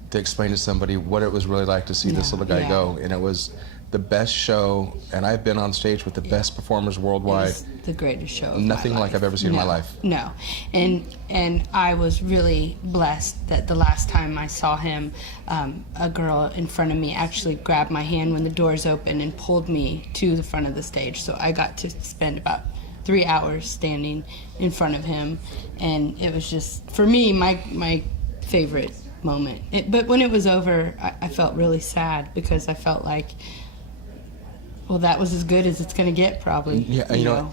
to explain to somebody what it was really like to see this little guy go. And it was the best show, and I've been on stage with the best performers worldwide. It was the greatest show of Nothing my like life. I've ever seen in my life. No. And I was really blessed that the last time I saw him, a girl in front of me actually grabbed my hand when the doors opened and pulled me to the front of the stage. So I got to spend about 3 hours standing in front of him, and it was just, for me, my favorite moment. But when it was over, I felt really sad, because I felt like, well, that was as good as it's going to get, probably. Yeah, you know.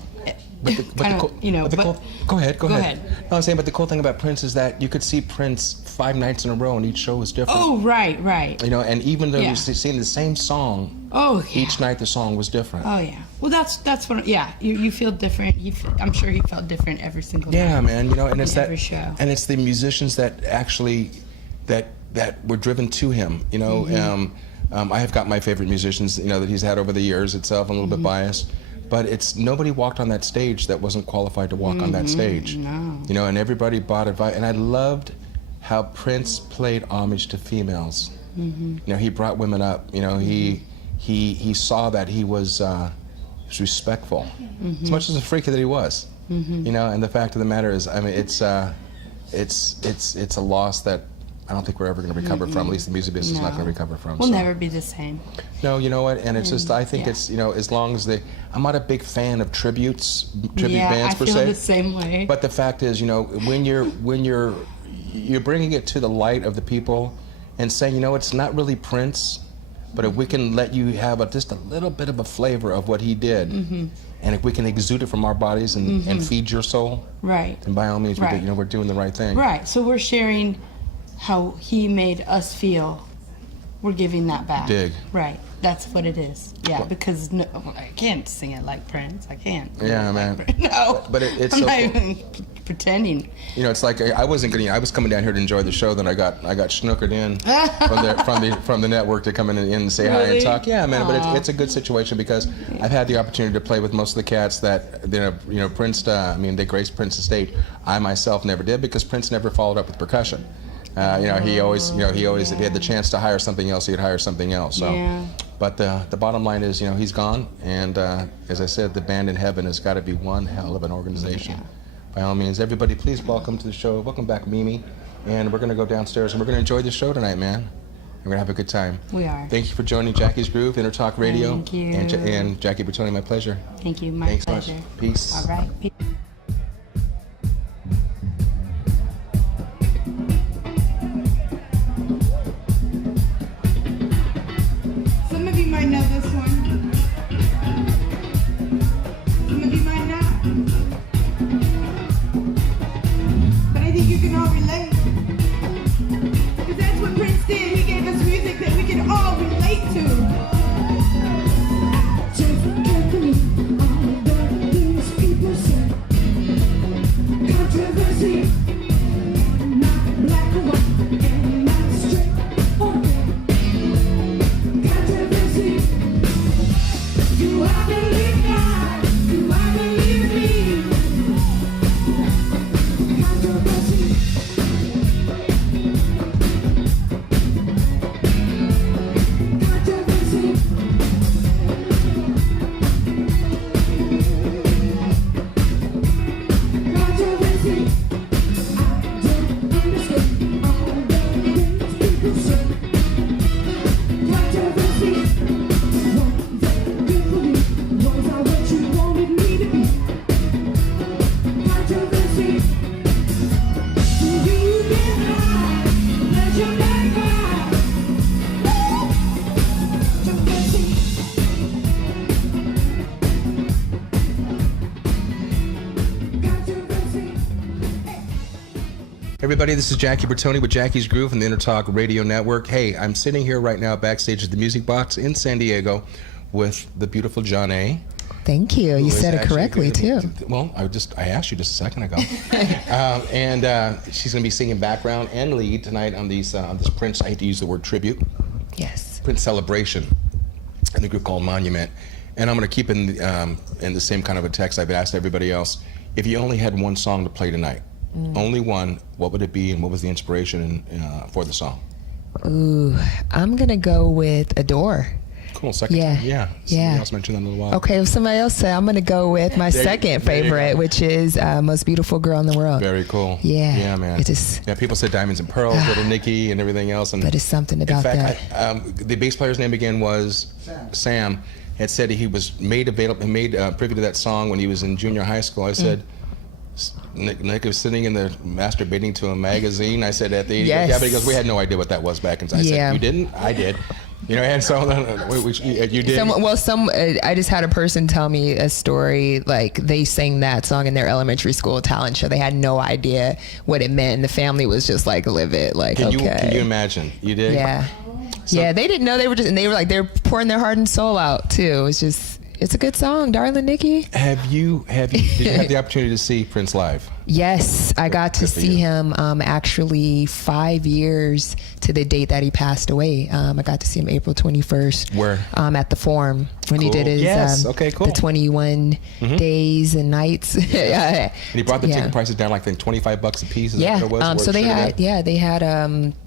Go ahead. No, I'm saying, but the cool thing about Prince is that you could see Prince 5 nights in a row, and each show was different. Oh, right. You know, and even though you're singing the same song, each night the song was different. Oh yeah. Well, that's what. Yeah, you feel different. I'm sure he felt different every single night. Yeah, man. You know, and it's every show. And it's the musicians that actually that were driven to him. You know. I have got my favorite musicians, you know, that he's had over the years itself. I'm a little bit biased, but it's nobody walked on that stage that wasn't qualified to walk on that stage. No. You know, and everybody bought advice, and I loved how Prince played homage to females. You know, he brought women up. You know, he saw that he was respectful, as much as a freak that he was. You know, and the fact of the matter is, I mean, it's a loss that I don't think we're ever going to recover from. At least the music business is not going to recover from. We'll never be the same. No, you know what? And it's just, I think it's, you know, as long as I'm not a big fan of tribute bands per se. I feel the same way. But the fact is, you know, when you're bringing it to the light of the people and saying, you know, it's not really Prince, but if we can let you have just a little bit of a flavor of what he did, and if we can exude it from our bodies and feed your soul, right? then by all means, we're doing the right thing. Right. So we're sharing how he made us feel. We're giving that back. Dig. Right. That's what it is. Yeah, because I can't sing it like Prince. I can't. Yeah, man. No. But it's I'm so not cool. even pretending. You know, it's like I was coming down here to enjoy the show, then I got snookered in from the network to come in and say hi and talk. Yeah, man. But it's a good situation because I've had the opportunity to play with most of the cats that you know Prince. They graced Prince's estate. I myself never did because Prince never followed up with percussion. He always, if he had the chance to hire something else, he'd hire something else. So, Yeah. but the bottom line is, he's gone, and as I said, the band in heaven has got to be one hell of an organization. Yeah. By all means, everybody, please welcome to the show. Welcome back, Mimi, and we're gonna go downstairs and we're gonna enjoy the show tonight, man. We're gonna have a good time. We are. Thank you for joining Jackie's Groove, Intertalk Radio. Thank you. And Jackie Bertoni, my pleasure. Thank you. My Thanks pleasure. Much. Peace. All right. Peace. Some of you might know this one. Some of you might not. But I think you can all relate. Because that's what Prince did. He gave us music that we can all relate to. Just can't believe all the things people say. Controversy. Not black or white. And not straight or gay. Controversy. Do I believe God? Do I believe me? Controversy. Controversy. Controversy. I don't understand all the things people say. Controversy. One day good for me. Was I what you wanted me to be? Controversy. Do you get high? Let your back cry. Controversy. Controversy. Everybody, this is Jackie Bertoni with Jackie's Groove and the Intertalk Radio Network. Hey, I'm sitting here right now backstage at the Music Box in San Diego with the beautiful Janae. Thank you. You said it correctly, too. Well, I asked you just a second ago. And she's going to be singing background and lead tonight on this Prince, I hate to use the word tribute. Yes. Prince celebration in a group called Monument. And I'm going to keep in the same kind of a text I've asked everybody else. If you only had one song to play tonight, only one, what would it be and what was the inspiration for the song? Ooh, I'm going to go with Adore. Cool, second time. Yeah. Somebody else mentioned that in a little while. Okay, if somebody else said, I'm going to go with my second favorite, which is Most Beautiful Girl in the World. Very cool. Yeah. Yeah, man. It just, people said Diamonds and Pearls, Little Nicky, and everything else. And but it's something about in fact, the bass player's name again was Sam. Had said he was made privy to that song when he was in junior high school. I said, Nick was sitting in there masturbating to a magazine. I said at the yes. Yeah, but he goes, we had no idea what that was back in. I said, you didn't? I did. And so you did. I just had a person tell me a story, like they sang that song in their elementary school talent show. They had no idea what it meant, and the family was just like livid. Like, can you imagine? You did? Yeah. So, they didn't know they're pouring their heart and soul out too. It's a good song, Darling Nikki. Did you have the opportunity to see Prince live? Yes, I got to see him actually 5 years to the date that he passed away. I got to see him April 21st. Where? At the Forum when he did his the 21 days and nights. And he brought the ticket prices down like $25 a piece. So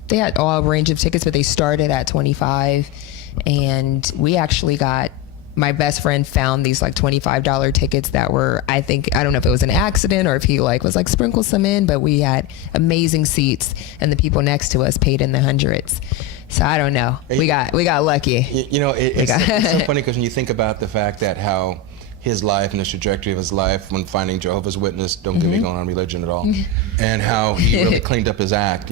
they had all range of tickets, but they started at 25, and we actually got. My best friend found these like $25 tickets that were, I don't know if it was an accident or if he was sprinkle some in, but we had amazing seats and the people next to us paid in the hundreds. So I don't know. We got lucky. It's so funny because when you think about the fact that how his life and the trajectory of his life when finding Jehovah's Witness, don't get me going on religion at all, and how he really cleaned up his act,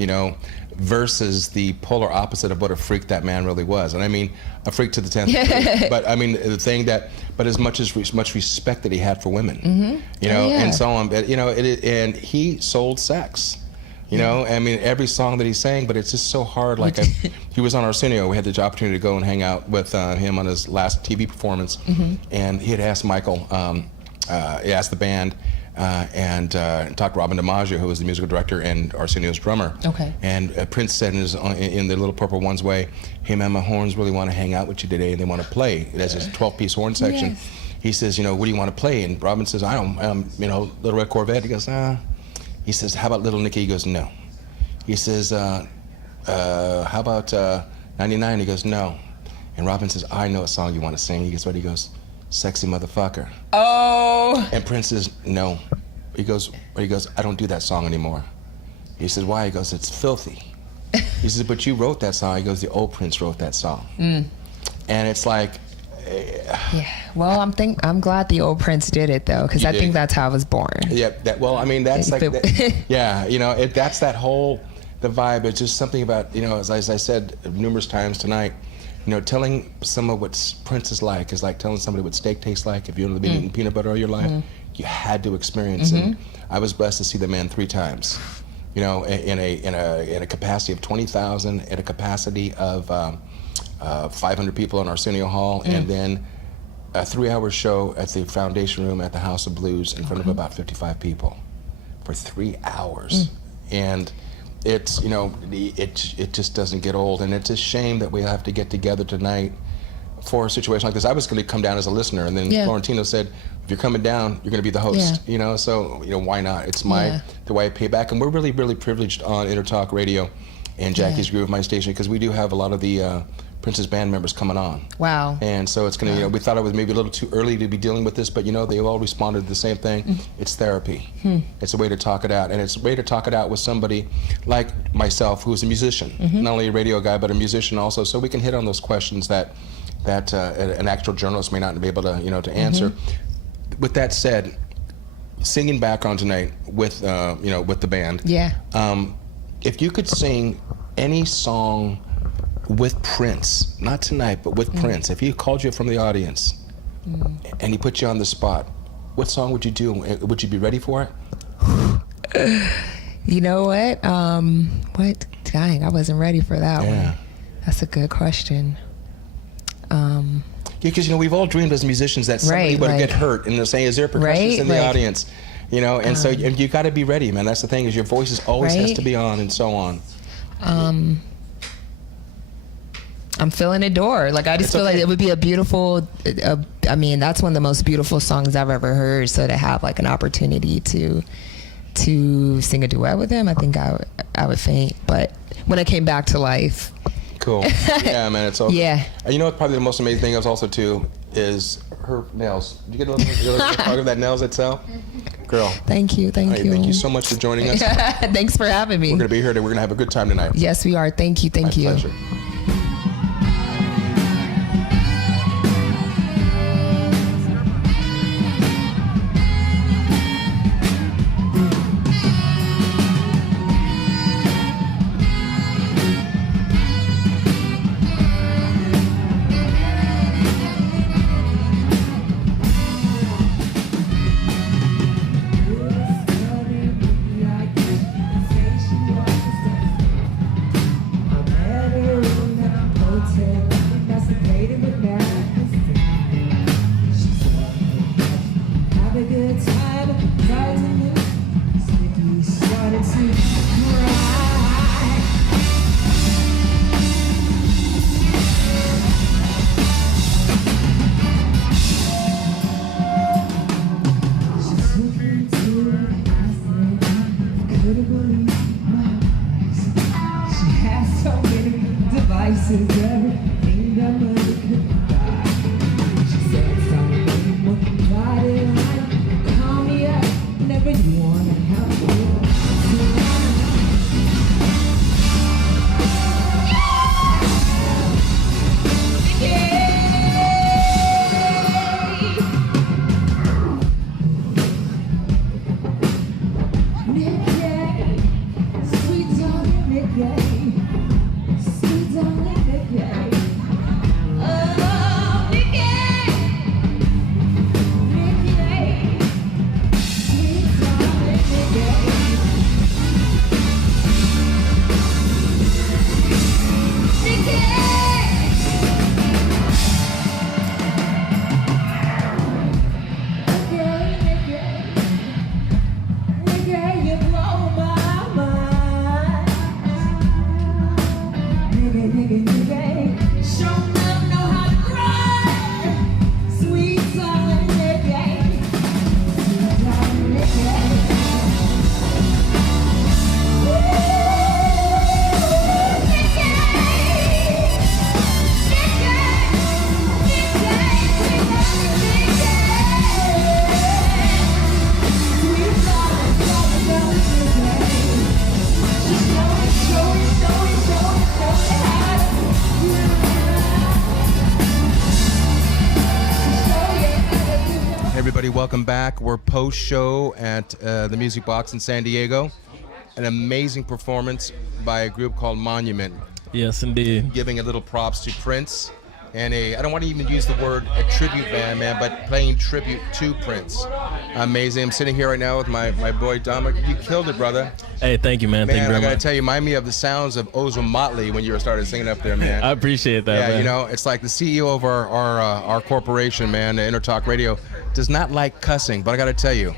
versus the polar opposite of what a freak that man really was. And I mean, a freak to the 10th degree. But I mean, the thing but as much respect that he had for women, and so on. But, and he sold sex. I mean, every song that he sang, but it's just so hard. Like, he was on Arsenio. We had the opportunity to go and hang out with him on his last TV performance. And he had asked Michael, he asked the band, and talked to Robin DiMaggio, who was the musical director and Arsenio's drummer. Okay. And Prince said in the Little Purple One's way, hey man, my horns really want to hang out with you today and they want to play. There's this 12-piece horn section. Yes. He says, what do you want to play? And Robin says, I don't, Little Red Corvette. He goes, He says, how about Little Nicky? He goes, no. He says, how about 99? He goes, no. And Robin says, I know a song you want to sing. He goes, what? He goes, Sexy Motherfucker. Oh. And Prince says, no. He goes, I don't do that song anymore. He says, why? He goes, it's filthy. He says, but you wrote that song. He goes, the old Prince wrote that song. And it's like, yeah. Well, I'm glad the old Prince did it though, because I think that's how I was born. Yeah. Well, I mean, that's like, yeah. You know, that's that whole the vibe. It's just something about, you know, as I said numerous times tonight. You know, telling someone what Prince is like telling somebody what steak tastes like. If you've only been eating peanut butter all your life, you had to experience it. I was blessed to see the man 3 times. You know, in a capacity of 20,000, at a capacity of 500 people in Arsenio Hall, and then a 3-hour show at the Foundation Room at the House of Blues in front of about 55 people for 3 hours. And it's, you know, it just doesn't get old, and it's a shame that we have to get together tonight for a situation like this. I was going to come down as a listener, and then Florentino said, if you're coming down, you're going to be the host. You know, so, you know, why not? It's the way I pay back, and we're really, really privileged on Intertalk Radio and Jackie's Groove, my station, because we do have a lot of the Prince's band members coming on. Wow. And so it's going to, you know, we thought it was maybe a little too early to be dealing with this, but, you know, they all responded to the same thing. It's therapy. It's a way to talk it out. And it's a way to talk it out with somebody like myself, who's a musician, not only a radio guy, but a musician also, so we can hit on those questions that an actual journalist may not be able to, you know, to answer. With that said, singing background tonight with, you know, with the band. Yeah. If you could sing any song with Prince, not tonight, but with Prince, if he called you from the audience and he put you on the spot, what song would you do? Would you be ready for it? You know what? Dang, I wasn't ready for that one. That's a good question. Because, you know, we've all dreamed as musicians that somebody would get hurt, and they're saying, is there a percussionist in the audience? You know, and so you got to be ready, man. That's the thing, is your voice is always has to be on, and so on. I'm feeling Adore. Like, I just feel like it would be a beautiful, I mean, that's one of the most beautiful songs I've ever heard. So to have like an opportunity to sing a duet with him, I think I would faint. But when I came back to life. Cool. Yeah, man, it's all yeah. And you know what, probably the most amazing thing is also too is her nails. Did you get a little part of that nails itself? Girl. Thank you. Thank you so much for joining us. Thanks for having me. We're going to be here. We're going to have a good time tonight. Yes, we are. Thank you. My pleasure. welcome back. We're post-show at the Music Box in San Diego. An amazing performance by a group called Monument. Yes, indeed. Giving a little props to Prince. And I don't want to even use the word a tribute band, man, but playing tribute to Prince. Amazing. I'm sitting here right now with my boy Dominic. You killed it, brother. Hey, thank you, man. Thank you very I gotta much. tell you, remind me of the sounds of Ozone Motley when you started singing up there, man. I appreciate that, Yeah, man. you know, it's like the CEO of our corporation, man, Intertalk Radio, does not like cussing, but I gotta tell you,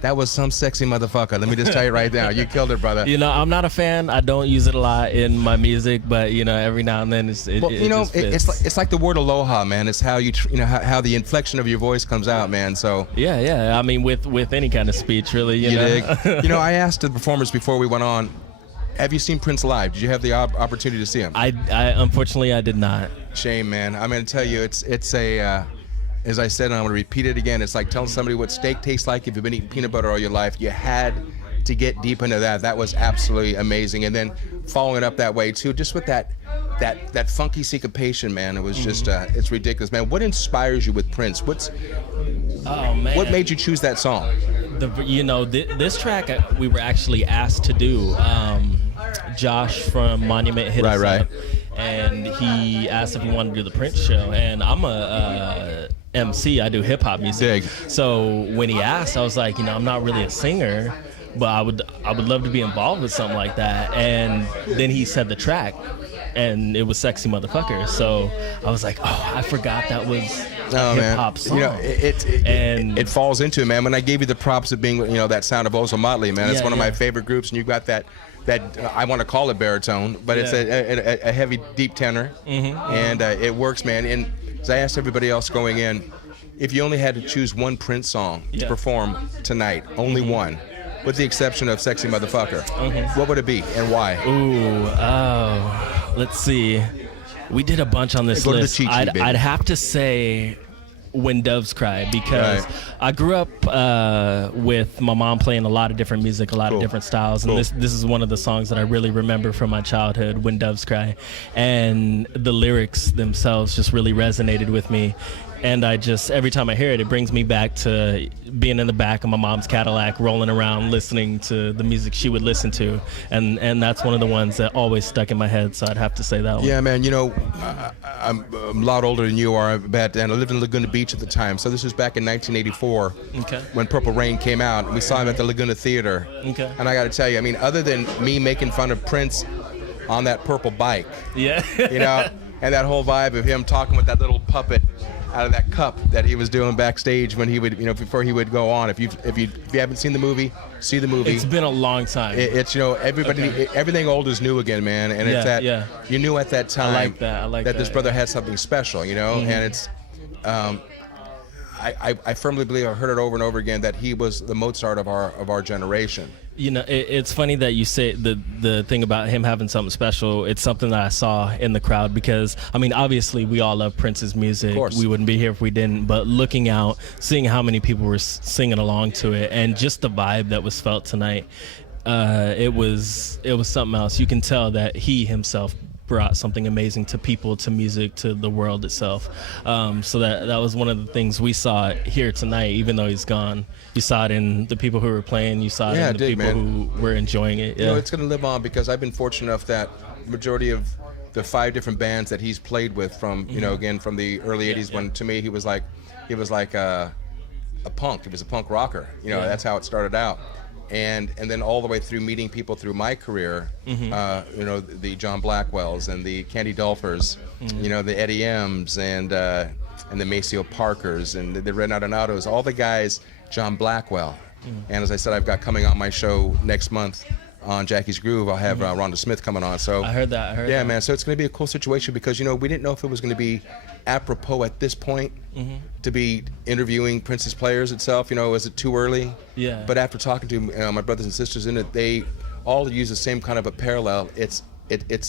that was some sexy motherfucker. Let me just tell you right now. You killed it, brother. You know, I'm not a fan. I don't use it a lot in my music, but you know, every now and then it just fits. It's like the word aloha, man. It's how how the inflection of your voice comes out, man. So yeah. I mean, with any kind of speech, really. You know? dig? You know, I asked the performers before we went on, have you seen Prince live? Did you have the opportunity to see him? I unfortunately I did not. Shame, man. I'm gonna tell you, it's a. As I said, and I'm going to repeat it again, it's like telling somebody what steak tastes like if you've been eating peanut butter all your life. You had to get deep into that. That was absolutely amazing. And then following it up that way, too, just with that funky syncopation, man, it was just, it's ridiculous, man. What inspires you with Prince? Oh, man. What made you choose that song? This track we were actually asked to do. Josh from Monument hit us up, and he asked if we wanted to do the Prince show. And I'm a MC. I do hip hop music. So when he asked, I was like, I'm not really a singer, but I would love to be involved with something like that. And then he said the track, and it was Sexy Motherfucker. So I was like, oh, I forgot that was a hip hop song. You know, it falls into it, man. When I gave you the props of being, that sound of Ozone Motley, man, it's one of my favorite groups, and you got that I want to call it baritone, but it's a heavy, deep tenor, and it works, man. And as I asked everybody else going in, if you only had to choose one Prince song to perform tonight, only one, with the exception of Sexy Motherfucker, what would it be and why? Let's see. We did a bunch on this list. I'd have to say When Doves Cry, because I grew up with my mom playing a lot of different music, a lot of different styles, and this is one of the songs that I really remember from my childhood, When Doves Cry, and the lyrics themselves just really resonated with me. And every time I hear it, it brings me back to being in the back of my mom's Cadillac, rolling around, listening to the music she would listen to. And that's one of the ones that always stuck in my head, so I'd have to say that one. Yeah, man, I'm a lot older than you are, and I lived in Laguna Beach at the time. So this was back in 1984 when Purple Rain came out. And we saw him at the Laguna Theater. And I got to tell you, I mean, other than me making fun of Prince on that purple bike, and that whole vibe of him talking with that little puppet out of that cup that he was doing backstage when he would, before he would go on. If you haven't seen the movie, see the movie. It's been a long time. It's everything old is new again, man. And it's that you knew at that time I like that this brother had something special, and it's. I firmly believe, I heard it over and over again, that he was the Mozart of our generation. It's funny that you say the thing about him having something special. It's something that I saw in the crowd, because I mean, obviously we all love Prince's music. Of course. We wouldn't be here if we didn't. But looking out, seeing how many people were singing along to it, and just the vibe that was felt tonight, it was something else. You can tell that he himself brought something amazing to people, to music, to the world itself. So that was one of the things we saw here tonight, even though he's gone. You saw it in the people who were playing, you saw it in the people who were enjoying it. It's going to live on, because I've been fortunate enough that majority of the 5 different bands that he's played with from, again, from the early 80s, when to me he was like a punk. He was a punk rocker. That's how it started out. And then all the way through meeting people through my career, the John Blackwells and the Candy Dulfers, the Eddie M's and the Maceo Parkers and the Red Adonados, all the guys, John Blackwell. And as I said, I've got coming on my show next month on Jackie's Groove, I'll have Rhonda Smith coming on. So I heard that. Yeah, man. So it's going to be a cool situation, because we didn't know if it was going to be apropos at this point to be interviewing Prince's players itself. Was it too early? Yeah. But after talking to my brothers and sisters in it, they all use the same kind of a parallel. It's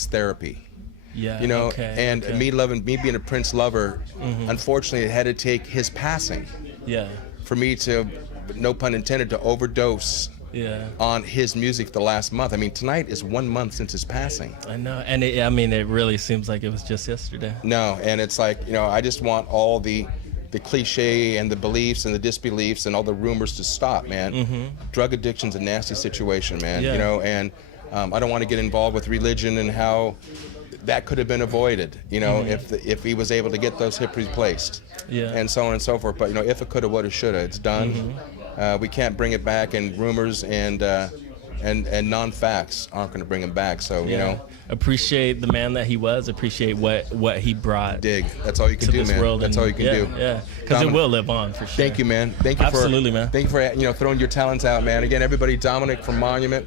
therapy. Yeah. Me being a Prince lover, unfortunately, it had to take his passing. Yeah. For me to, no pun intended, to overdose on his music the last month. I mean, tonight is 1 month since his passing. I know, and it really seems like it was just yesterday. No, and it's like, I just want all the cliche and the beliefs and the disbeliefs and all the rumors to stop, man. Drug addiction's a nasty situation, man. You know, and I don't want to get involved with religion and how that could have been avoided, you know, if he was able to get those hips replaced, and so on and so forth. But you know, if it coulda, woulda, shoulda, it's done. We can't bring it back, and rumors and non-facts aren't going to bring him back. So you know, appreciate the man that he was. Appreciate what he brought. Dig. That's all you can do, man. That's all you can do. Yeah, because it will live on for sure. Thank you, man. Thank you Absolutely, man. Thank you for throwing your talents out, man. Again, everybody, Dominic from Monument.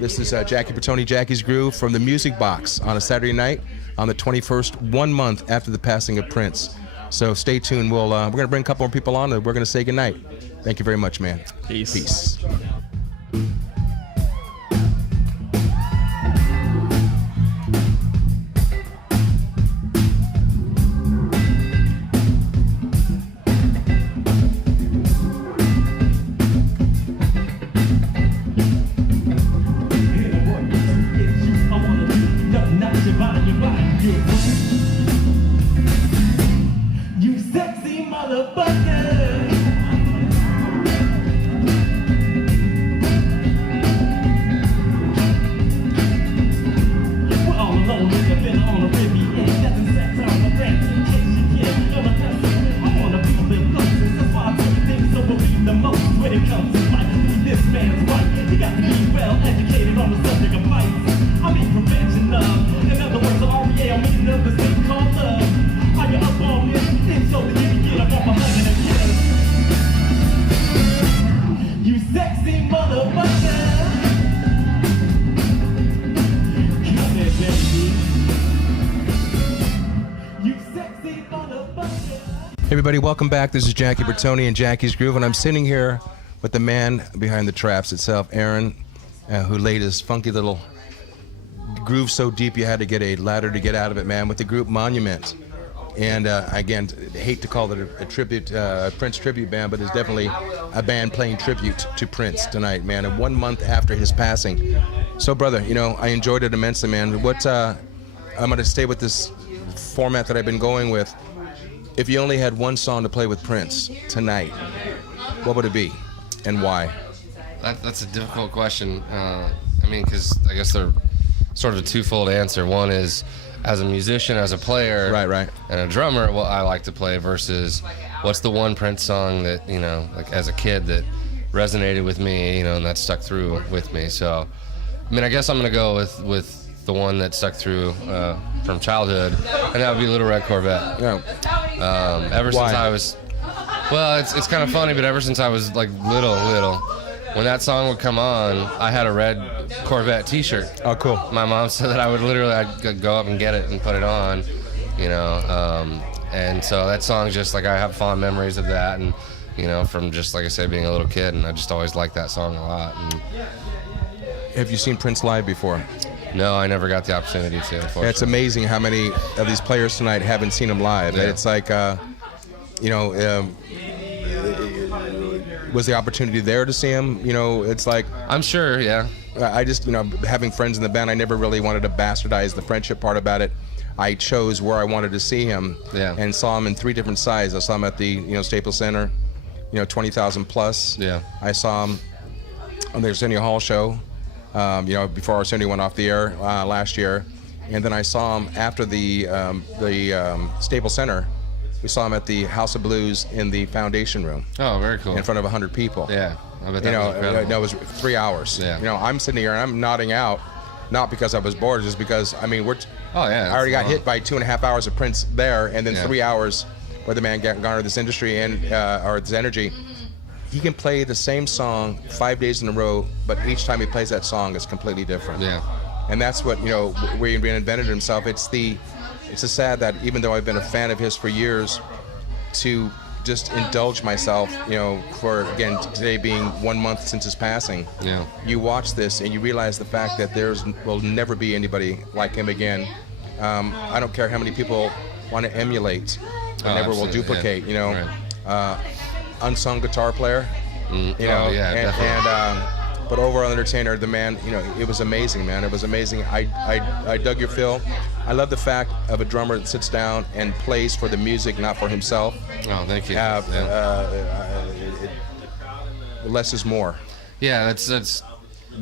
This is Jackie Bertoni, Jackie's Groove from the Music Box on a Saturday night on the 21st, 1 month after the passing of Prince. So stay tuned. We're going to bring a couple more people on and we're going to say goodnight. Thank you very much, man. Peace. Peace. You sexy motherfucker. We're all alone, nigga, been on a Riviera. Doesn't sex on the brand in case you can't. You're a customer. I wanna be the closest. That's why I take things so believe the most when it comes to life. This man's right. He got to be well educated on the subject of life. I mean prevention of. In other words, REA, meaning of the thing called love. Are you up on this? Then so that you can get up off a hundred and kill. You sexy motherfucker. Come here, baby. You sexy motherfucker. Hey everybody, welcome back. This is Jackie Bertoni and Jackie's Groove, and I'm sitting here with the man behind the traps itself, Aaron, who laid his funky little groove so deep you had to get a ladder to get out of it, man, with the group Monument. And again, hate to call it a tribute, Prince tribute band, but it's definitely a band playing tribute to Prince tonight, man. And 1 month after his passing. So, brother, you know, I enjoyed it immensely, man. I'm going to stay with this format that I've been going with. If you only had one song to play with Prince tonight, what would it be, and why? That's a difficult question. I mean, because I guess they're sort of a twofold answer. One is, as a musician, as a player, right, and a drummer, what I like to play versus what's the one Prince song that, you know, like as a kid that resonated with me, you know, and that stuck through with me. So, I mean, I guess I'm gonna go with the one that stuck through from childhood, and that would be Little Red Corvette. Yeah. Ever since I was, well, it's kind of funny, but ever since I was like little, when that song would come on, I had a red Corvette T-shirt. Oh, cool. My mom said that I'd go up and get it and put it on, you know. And so that song, just like I have fond memories of that, and you know, from just like I said, being a little kid, and I just always liked that song a lot. And have you seen Prince live before? No, I never got the opportunity to. Unfortunately. It's amazing how many of these players tonight haven't seen him live. Yeah. It's like, you know. Was the opportunity there to see him? You know, it's like... I'm sure, yeah. I just, you know, having friends in the band, I never really wanted to bastardize the friendship part about it. I chose where I wanted to see him, and saw him in 3 different sizes. I saw him at the, you know, Staples Center, you know, 20,000 plus. Yeah. I saw him on the Arsenio Hall show, you know, before Arsenio went off the air last year. And then I saw him after the Staples Center. We saw him at the House of Blues in the Foundation Room. Oh, very cool. In front of 100 people. Yeah, I bet that was incredible. No, it was 3 hours. Yeah. You know, I'm sitting here and I'm nodding out, not because I was bored, just because, I mean, I already got hit by 2.5 hours of Prince there, and then 3 hours where the man garnered this industry and or this energy. He can play the same song 5 days in a row, but each time he plays that song, it's completely different. Yeah. And that's what, you know, where he reinvented himself. It's a sad that even though I've been a fan of his for years, to just indulge myself, you know, for, again, today being 1 month since his passing. Yeah. You watch this and you realize the fact that will never be anybody like him again. I don't care how many people want to emulate, but never will duplicate, you know. Right. Unsung guitar player, you know, but overall entertainer, the man, you know, it was amazing, man. It was amazing. I dug your fill. I love the fact of a drummer that sits down and plays for the music, not for himself. Oh, thank you. Less is more. Yeah, that's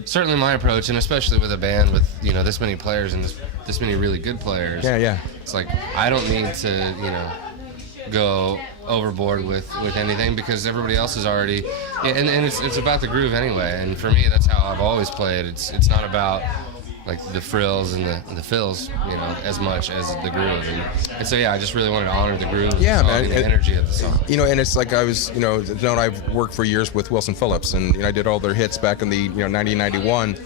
certainly my approach, and especially with a band with this many players and this many really good players. Yeah. It's like I don't need to go overboard with anything because everybody else is already. And it's about the groove anyway. And for me, that's how I've always played. It's not about like the frills and the fills, as much as the groove. And so, I just really wanted to honor the groove, man, and the energy of the song. And it's like I was, I've worked for years with Wilson Phillips, and I did all their hits back in the 1991,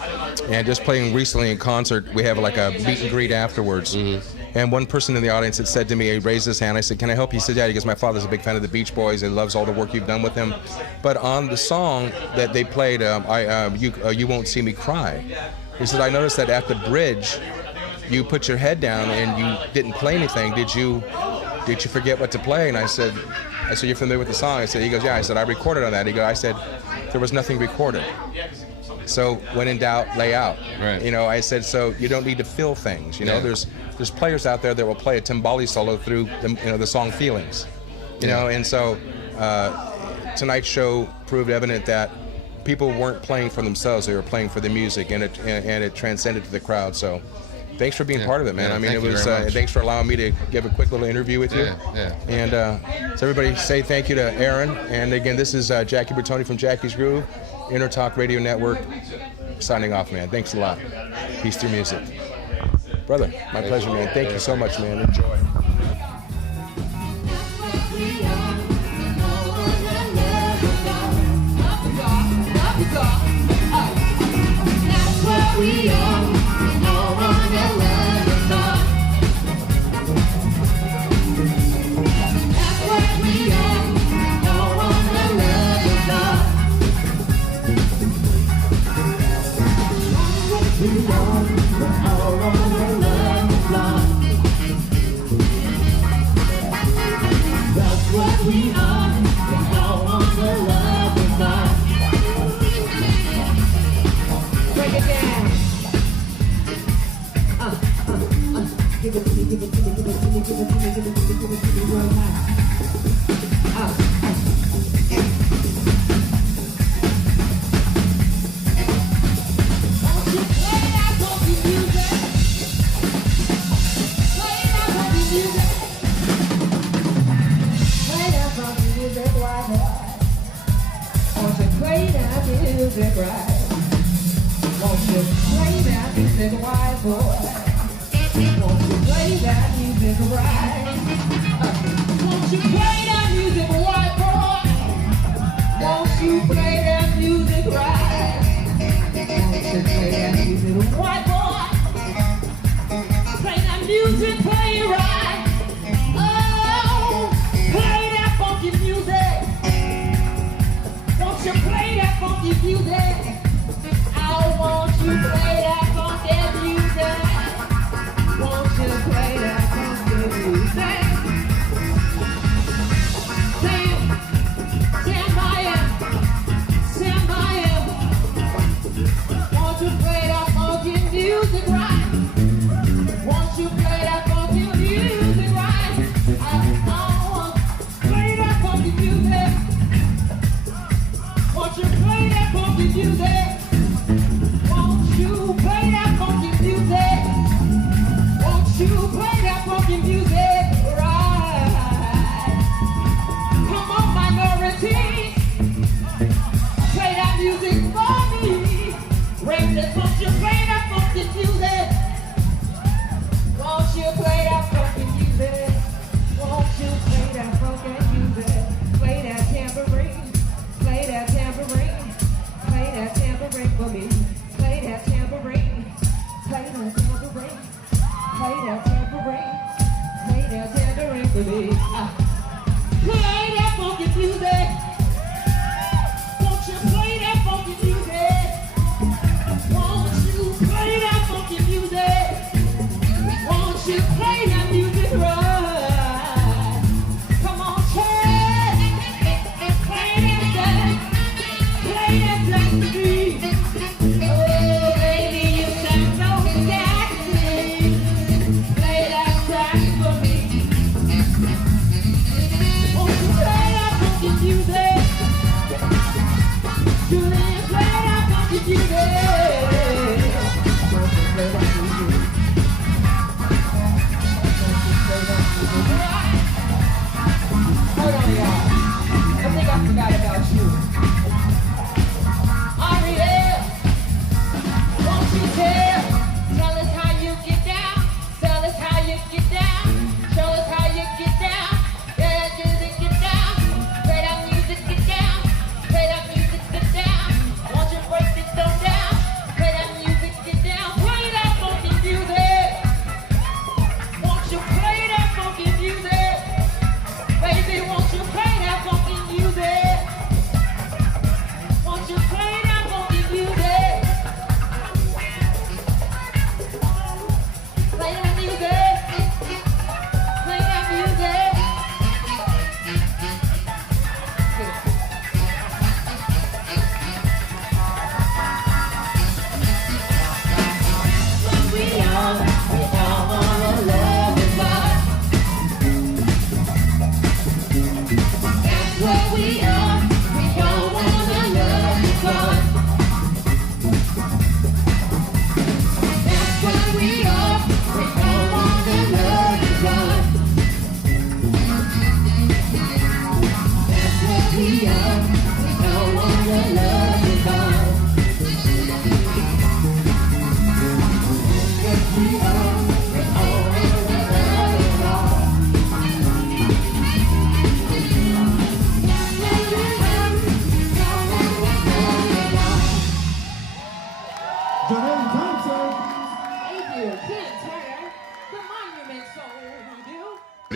and just playing recently in concert, we have like a meet and greet afterwards. Mm-hmm. And one person in the audience had said to me, he raised his hand. I said, "Can I help you?" He said, "Yeah." He goes, "My father's a big fan of the Beach Boys and loves all the work you've done with him. But on the song that they played, You Won't See Me Cry." He said, "I noticed that at the bridge, you put your head down and you didn't play anything. Did you forget what to play?" And I said, "You're familiar with the song?" He goes, "Yeah." I said, "I recorded on that." I said, "There was nothing recorded. So when in doubt, lay out." Right. I said, so you don't need to feel things. There's players out there that will play a timbali solo through the song Feelings. And so tonight's show proved evident that people weren't playing for themselves; they were playing for the music, and it transcended to the crowd. So, thanks for being part of it, man. It was. Thanks for allowing me to give a quick little interview with you. Yeah. And so everybody, say thank you to Aaron. And again, this is Jackie Bertoni from Jackie's Groove, Intertalk Radio Network, signing off, man. Thanks a lot. Peace through music, brother. My pleasure, man. Thank you so much, man. Enjoy. That's what we are. No one will love us all. That's what we are. No one will love us all. That's what we are. No one will love us all. That's what we are. No one will love us all. Break it down. Give it to me, give it to me, give it to me, give it to me, give it to me, give it to me, real high. Won't you play that funky music? Play that funky music. Play that funky music, white boy. Won't you play that music right? Won't you play that music, white boy? Won't you play that music right? Won't you play that music, white boy? Won't you play that music right? Won't you play that music, white boy? Play that music, play it right. Oh, play that funky music. Won't you play that funky music? I want you to play that funky music. Won't you play that funky music? Stand by him. Won't you play that funky music right? Won't you play that funky music right? I want to play that funky music. Won't you play that funky music? Won't you play that funky music? Won't you play that funky music right? Come on, minority. Play that music for me. Rangers, won't you play that funky music? Won't you play that funky music? Won't you play that funky music? Play that tambourine. Play that tambourine. Play that tambourine for me. Play that tambourine. Play that tambourine. Play that tambourine. Play that tambourine for me. Play that funky music. Won't you play that funky music? Won't you play that funky music? Won't you play that music right? Come on, play that. Play that dance to me. Oh, baby, you sound so sexy. Play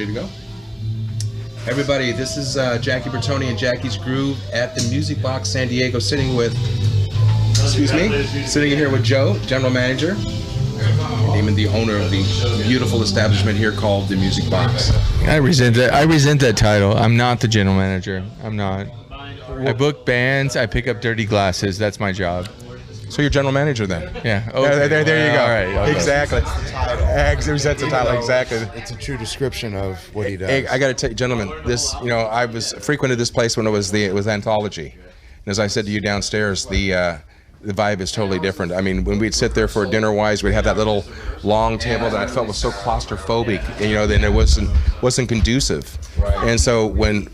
ready to go? Everybody, this is Jackie Bertoni and Jackie's Groove at the Music Box San Diego, sitting here with Joe, general manager, and even the owner of the beautiful establishment here called the Music Box. I resent that title. I'm not the general manager. I'm not. I book bands. I pick up dirty glasses. That's my job. So you're general manager then? Yeah. Okay. There you go. All right. Okay. Exactly. That's the title. Exactly. It's a true description of what he does. I got to tell you, gentlemen, this, I was frequented this place when it was Anthology, and as I said to you downstairs, the vibe is totally different. I mean, when we'd sit there for dinner-wise, we'd have that little long table that I felt was so claustrophobic, and then it wasn't conducive. Right. And so when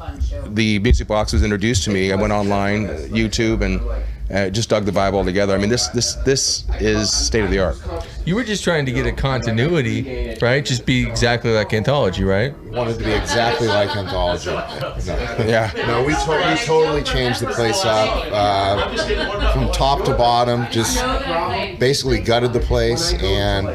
the Music Box was introduced to me, I went online, YouTube, and just dug the vibe all together. I mean, this is state of the art. You were just trying to get a continuity, right? Just be exactly like Anthology, right? Wanted to be exactly like Anthology. No. Yeah. No, we totally changed the place up from top to bottom. Just basically gutted the place and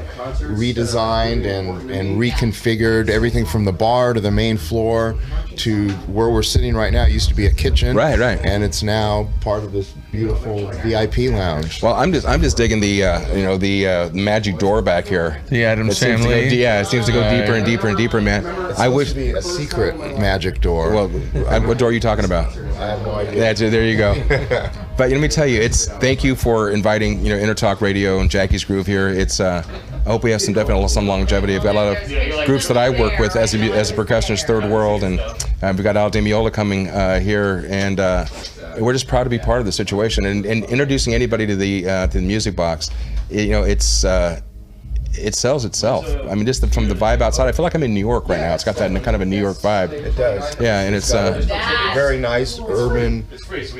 redesigned and reconfigured everything from the bar to the main floor to where we're sitting right now. It used to be a kitchen, right, and it's now part of this beautiful VIP lounge. Well, I'm just digging the magic door back here. The Addams family. It seems to go deeper and deeper and deeper, man. I wish to be a secret magic door. Well, what door are you talking about? I have no idea. There you go. But let me tell you, thank you for inviting Intertalk Radio and Jackie's Groove here. I hope we have some longevity. I've got a lot of groups that I work with as a percussionist, Third World, and we've got Al DeMiola coming here, and we're just proud to be part of the situation. And introducing anybody to the Music Box, it sells itself. I mean, just from the vibe outside, I feel like I'm in New York right now. It's got that kind of a New York vibe. It does. Yeah, and it's very nice, urban,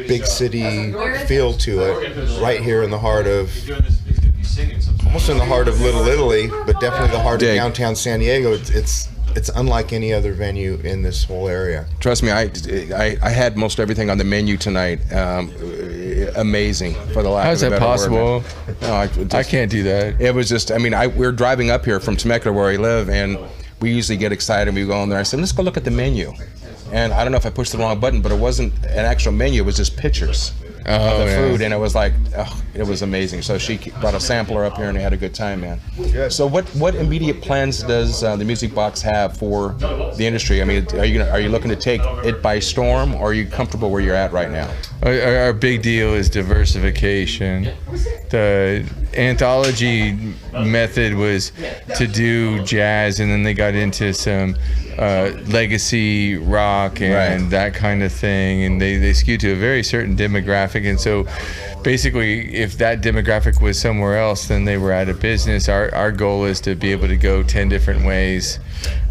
big city feel to it, right here in the heart of. Almost in the heart of Little Italy, but definitely the heart of downtown San Diego. It's unlike any other venue in this whole area. Trust me, I had most everything on the menu tonight. Amazing, for the lack How is of a that better possible? word. No, I can't do that. It was just, we're driving up here from Temecula where I live, and we usually get excited and we go in there. I said, let's go look at the menu. And I don't know if I pushed the wrong button, but it wasn't an actual menu, it was just pictures of the food, and it was like, it was amazing. So she brought a sampler up here, and they had a good time, man. Good. So what immediate plans does the Music Box have for the industry? I mean, are you looking to take it by storm, or are you comfortable where you're at right now? Our big deal is diversification. The Anthology method was to do jazz, and then they got into some legacy rock and that kind of thing, and they skewed to a very certain demographic. And so basically, if that demographic was somewhere else, then they were out of business. Our goal is to be able to go 10 different ways,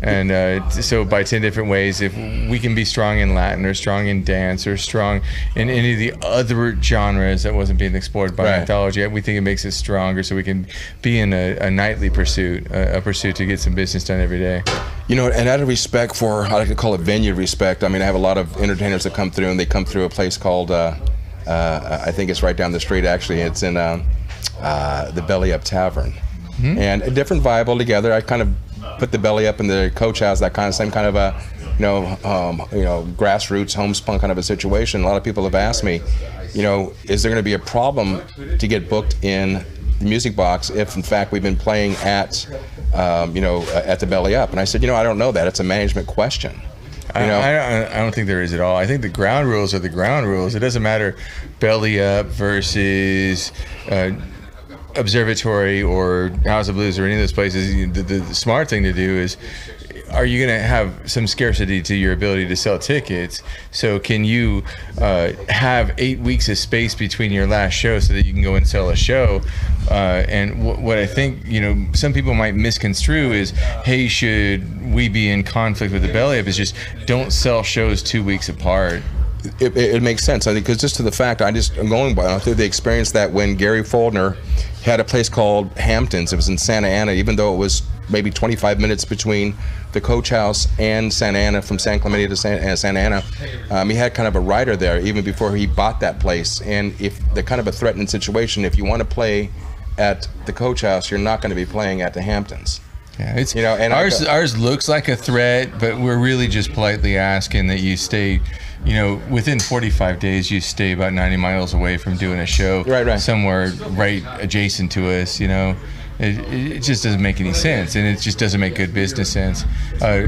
and so by 10 different ways, if we can be strong in Latin or strong in dance or strong in any of the other genres that wasn't being explored by Anthology, we think it makes us stronger, so we can be in a nightly pursuit, a pursuit to get some business done every day. And out of respect for, I like to call it venue respect, I mean, I have a lot of entertainers that come through, and they come through a place called, I think it's right down the street, actually. It's in the Belly Up Tavern. Mm-hmm. And a different vibe altogether. I kind of put the Belly Up in the Coach House, that kind of same kind of a, grassroots, homespun kind of a situation. A lot of people have asked me, is there going to be a problem to get booked in the Music Box if, in fact, we've been playing at the Belly Up? And I said, I don't know that. It's a management question. I don't think there is at all. I think the ground rules are the ground rules. It doesn't matter Belly Up versus Observatory or House of Blues or any of those places. The smart thing to do is, are you going to have some scarcity to your ability to sell tickets? So can you have 8 weeks of space between your last show so that you can go and sell a show? And what I think, some people might misconstrue is, hey, should we be in conflict with the Belly Up? Is just don't sell shows 2 weeks apart. It makes sense. I think because just to the fact, I'm going by through the experience that when Gary Foldner had a place called Hamptons, it was in Santa Ana, even though it was maybe 25 minutes between the Coach House and Santa Ana, from San Clemente to Santa Ana. He had kind of a rider there even before he bought that place. And if the kind of a threatening situation, if you want to play at the Coach House, you're not going to be playing at the Hamptons. Yeah, it's and ours looks like a threat, but we're really just politely asking that you stay, within 45 days you stay about 90 miles away from doing a show somewhere right adjacent to us. It just doesn't make any sense, and it just doesn't make good business sense.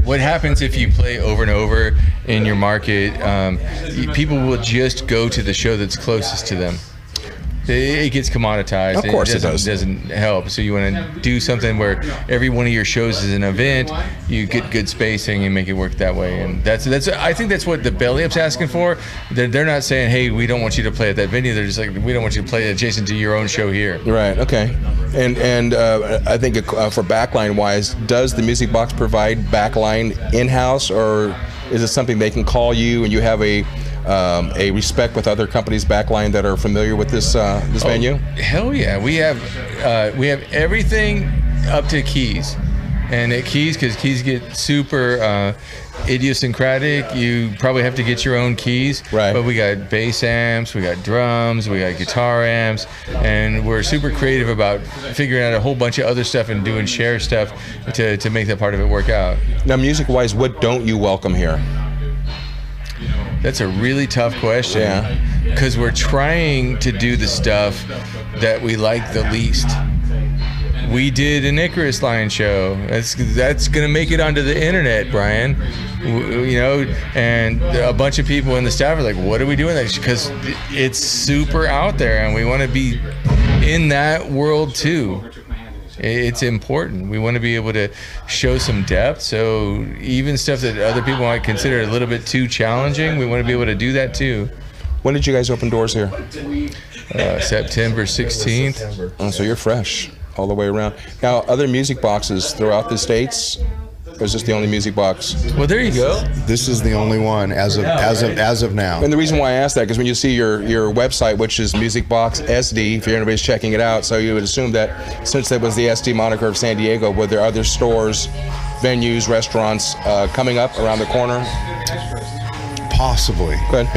What happens if you play over and over in your market? People will just go to the show that's closest to them. It gets commoditized. Of course, it doesn't help. So you want to do something where every one of your shows is an event. You get good spacing and make it work that way. And that's. I think that's what the Belly Up's asking for. They're not saying, "Hey, we don't want you to play at that venue." They're just like, "We don't want you to play adjacent to your own show here." Right. Okay. And I think for backline wise, does the Music Box provide backline in house, or is it something they can call you and you have a respect with other companies backline that are familiar with this venue? Hell yeah, we have everything up to keys, and at keys, because keys get super idiosyncratic, you probably have to get your own keys. Right. But we got bass amps, we got drums, we got guitar amps, and we're super creative about figuring out a whole bunch of other stuff and doing share stuff to make that part of it work out. Now, music-wise, what don't you welcome here? That's a really tough question. Yeah. Because we're trying to do the stuff that we like the least. We did an Icarus Line show. That's gonna make it onto the internet, Brian. And a bunch of people in the staff are like, "What are we doing?" Because it's super out there, and we want to be in that world too. It's important. We want to be able to show some depth. So even stuff that other people might consider a little bit too challenging, we want to be able to do that too. When did you guys open doors here? September 16th. Oh, so you're fresh all the way around. Now, other music boxes throughout the states? Or is this the only music box? Well, there you go. This is the only one as of now. And the reason why I asked that, because when you see your website, which is Music Box SD, if anybody's checking it out, so you would assume that since that was the SD moniker of San Diego, were there other stores, venues, restaurants coming up around the corner? Possibly. Good.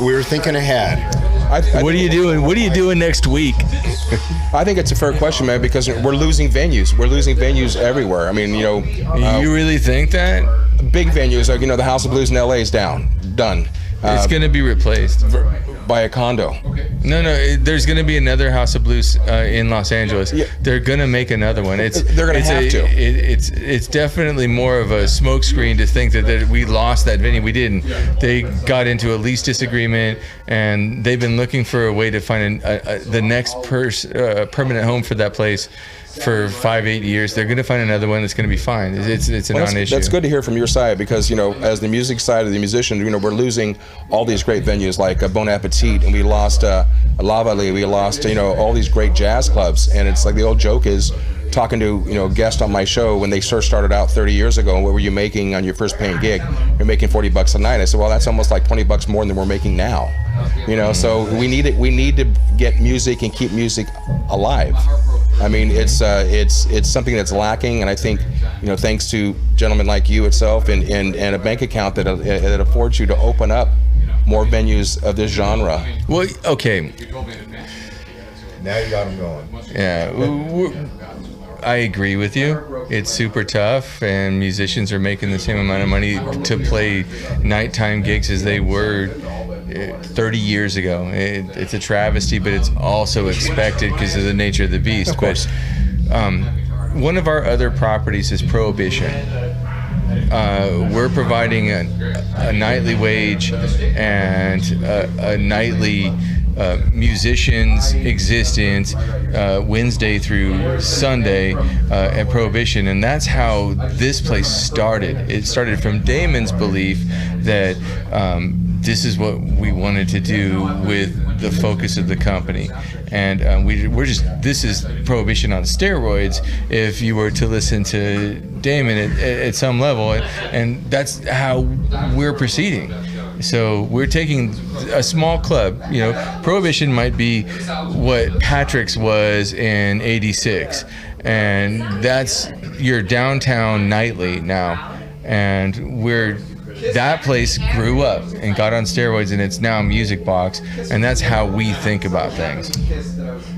We're thinking ahead. What are you doing? What are you doing next week? I think it's a fair question, man, because we're losing venues. We're losing venues everywhere. I mean, you really think that? Big venues, like the House of Blues in LA is done. It's going to be replaced by a condo. No, there's going to be another House of Blues in Los Angeles. Yeah. They're going to make another one. They're going to have to. It's definitely more of a smokescreen to think that we lost that venue. We didn't. They got into a lease disagreement, and they've been looking for a way to find the next permanent home for that place for 5-8 years. They're going to find another one that's going to be fine. It's a non-issue. That's good to hear from your side, because as the music side of the musician, we're losing all these great venues like Bon Appetit, and we lost Lavalley, we lost all these great jazz clubs. And it's like the old joke is, talking to a guest on my show, when they first started out 30 years ago, what were you making on your first paying gig? You're making $40 a night. I said, well, that's almost like $20 more than we're making now. So we need to get music and keep music alive. I mean, it's something that's lacking, and I think thanks to gentlemen like you itself and a bank account that affords you to open up more venues of this genre. Well, okay. Now you got them going. Yeah, I agree with you. It's super tough, and musicians are making the same amount of money to play nighttime gigs as they were 30 years ago. It's a travesty, but it's also expected because of the nature of the beast. Of course. But one of our other properties is Prohibition. We're providing a nightly wage and a nightly musician's existence Wednesday through Sunday at Prohibition, and that's how this place started. It started from Damon's belief that this is what we wanted to do with the focus of the company, and this is Prohibition on steroids if you were to listen to Damon at some level, and that's how we're proceeding. So we're taking a small club. Prohibition might be what Patrick's was in '86, and that's your downtown nightly now. And we're that place grew up and got on steroids, and it's now a music box, and that's how we think about things.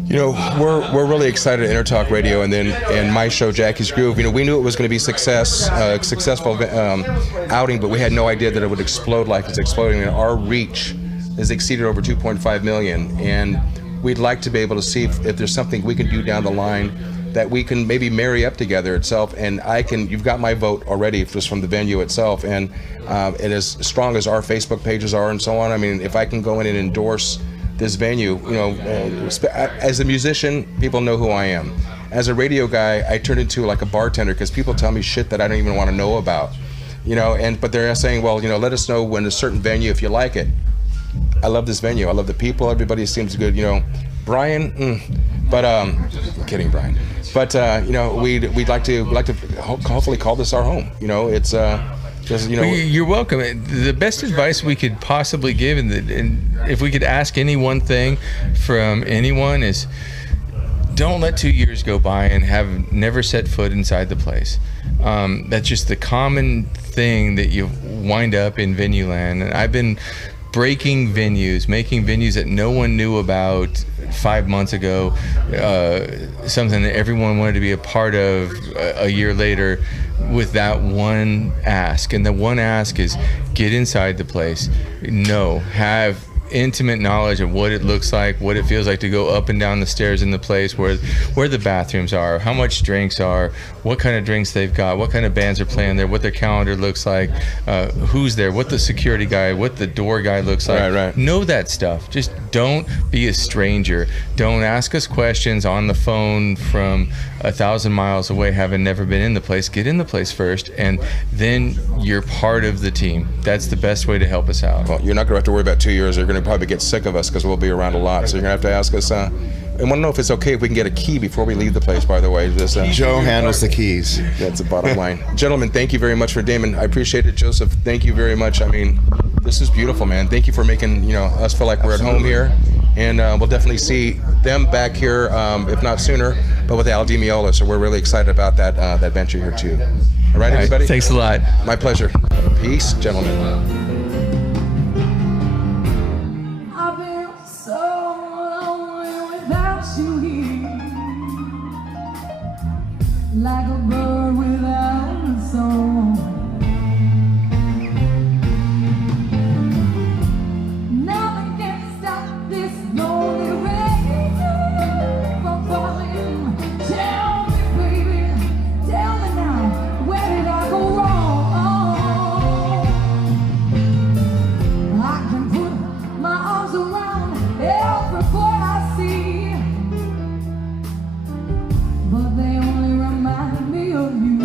You know, we're really excited at Intertalk Radio, and my show Jackie's Groove. You know, we knew it was going to be successful outing, but we had no idea that it would explode like it's exploding. And our reach has exceeded over 2.5 million, and we'd like to be able to see if there's something we can do down the line that we can maybe marry up together itself. And you've got my vote already just from the venue itself, and as strong as our Facebook pages are and so on, I mean, if I can go in and endorse this venue, you know, as a musician, people know who I am. As a radio guy, I turn into like a bartender because people tell me shit that I don't even want to know about, you know, but they're saying, well, you know, let us know when a certain venue if you like it. I love this venue. I love the people. Everybody seems good, you know. Brian, but I'm kidding, Brian. But you know, we'd like to hopefully call this our home. You know, it's just, you know. Well, you're welcome. The best advice we could possibly give, and if we could ask any one thing from anyone, is don't let 2 years go by and have never set foot inside the place. That's just the common thing that you wind up in venue land. And I've been breaking venues, making venues that no one knew about 5 months ago, something that everyone wanted to be a part of a year later, with that one ask. And the one ask is get inside the place, have intimate knowledge of what it looks like, what it feels like to go up and down the stairs in the place, where the bathrooms are, how much drinks are, what kind of drinks they've got, what kind of bands are playing there, what their calendar looks like, who's there, what the security guy, what the door guy looks like. Right. Know that stuff. Just don't be a stranger. Don't ask us questions on the phone from 1,000 miles away, having never been in the place. Get in the place first, and then you're part of the team. That's the best way to help us out. Well, you're not going to have to worry about 2 years. You're going to probably get sick of us because we'll be around a lot. So you're going to have to ask us. And want to know if it's okay if we can get a key before we leave the place, by the way. Joe handles the keys. That's the bottom line. Gentlemen, thank you very much for Damon. I appreciate it. Joseph, thank you very much. I mean, this is beautiful, man. Thank you for making, you know, us feel like we're at home here. And we'll definitely see them back here, if not sooner, but with Al Di Meola. So we're really excited about that venture here, too. All right, everybody? Thanks a lot. My pleasure. Peace, gentlemen. I've been so lonely without you here, like a bird without a song. Nothing can stop this lonely rain from falling. Tell me, baby, tell me now, where did I go wrong? I can put my arms around every boy I see, but they only remind me of you.